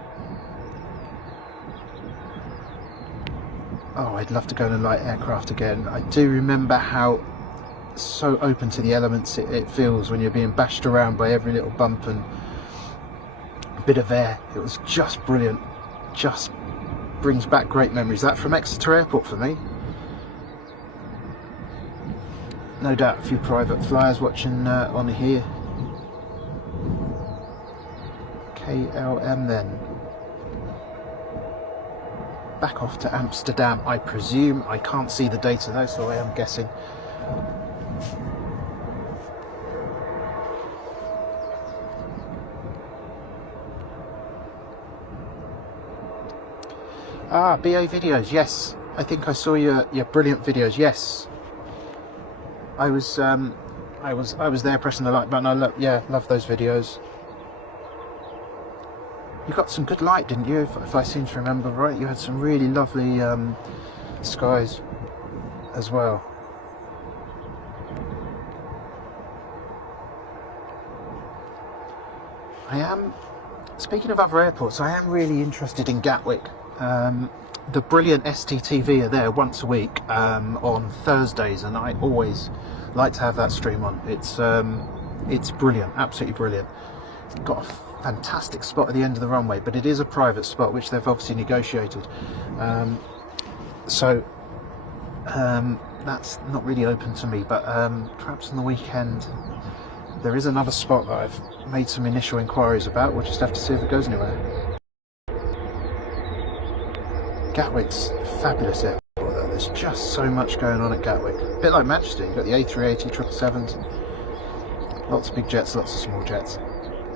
Oh, I'd love to go in a light aircraft again. I do remember how so open to the elements it feels when you're being bashed around by every little bump and bit of air. It was just brilliant. Just brings back great memories. That from Exeter Airport for me. No doubt a few private flyers watching on here. KLM then. Back off to Amsterdam, I presume. I can't see the data though, so I am guessing. Ah, BA Videos, yes. I think I saw your brilliant videos, yes. I was there pressing the like button. Love those videos. You got some good light, didn't you? If I seem to remember right, you had some really lovely skies as well. Speaking of other airports, I am really interested in Gatwick. The brilliant STTV are there once a week on Thursdays, and I always like to have that stream on. It's brilliant, absolutely brilliant. It's got a fantastic spot at the end of the runway, but it is a private spot which they've obviously negotiated, so that's not really open to me, but perhaps on the weekend there is another spot that I've made some initial inquiries about. We'll just have to see if it goes anywhere. Gatwick's a fabulous airport though. There's just so much going on at Gatwick, a bit like Manchester. You've got the A380, 777s, lots of big jets, lots of small jets.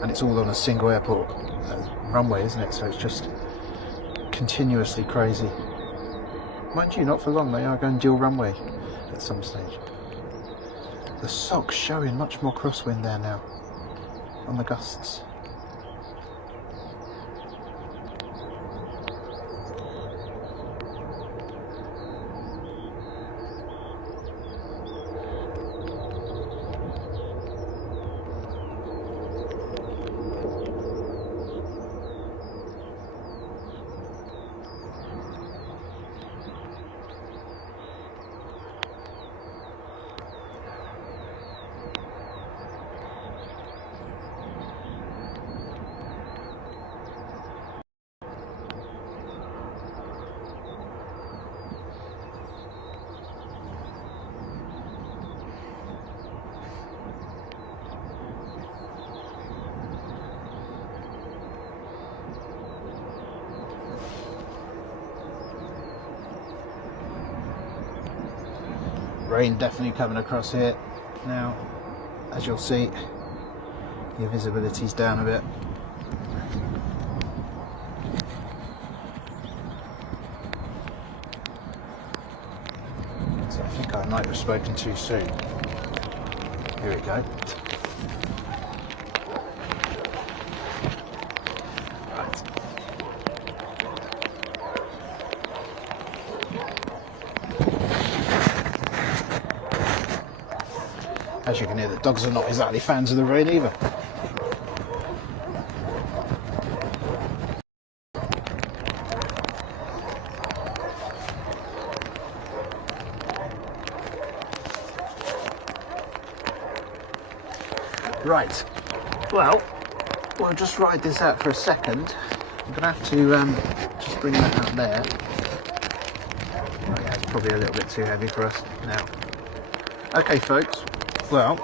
And it's all on a single airport runway, isn't it? So it's just continuously crazy. Mind you, not for long, they are going dual runway at some stage. The SOC's showing much more crosswind there now on the gusts. rain definitely coming across here. Now, as you'll see, your visibility's down a bit. So I think I might have spoken too soon. Here we go. Right. As you can hear, the dogs are not exactly fans of the rain either. Right, well, we'll just ride this out for a second. I'm going to have to just bring that out there. Oh yeah, it's probably a little bit too heavy for us now. Okay folks, well,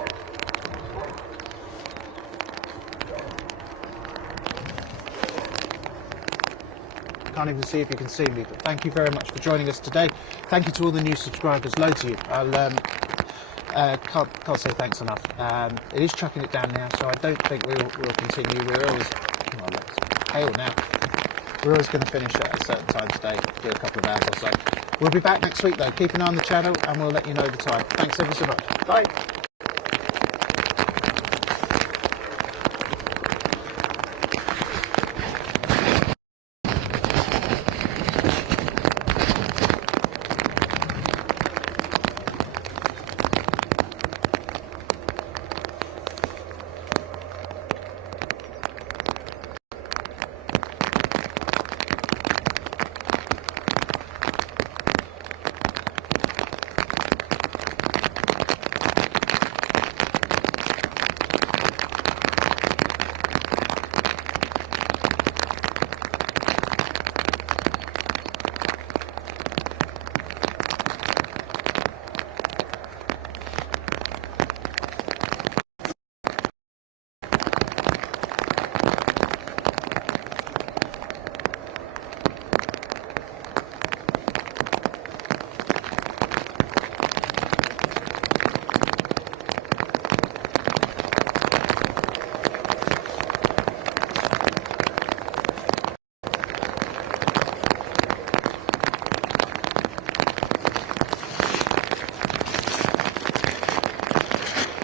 can't even see if you can see me, but thank you very much for joining us today. Thank you to all the new subscribers, loads of you. Can't say thanks enough. It is chucking it down now, so I don't think we'll continue. We're always, well, it's hail now. We're always going to finish at a certain time today, do a couple of hours or so. We'll be back next week though. Keep an eye on the channel and we'll let you know the time. Thanks ever so much. Bye.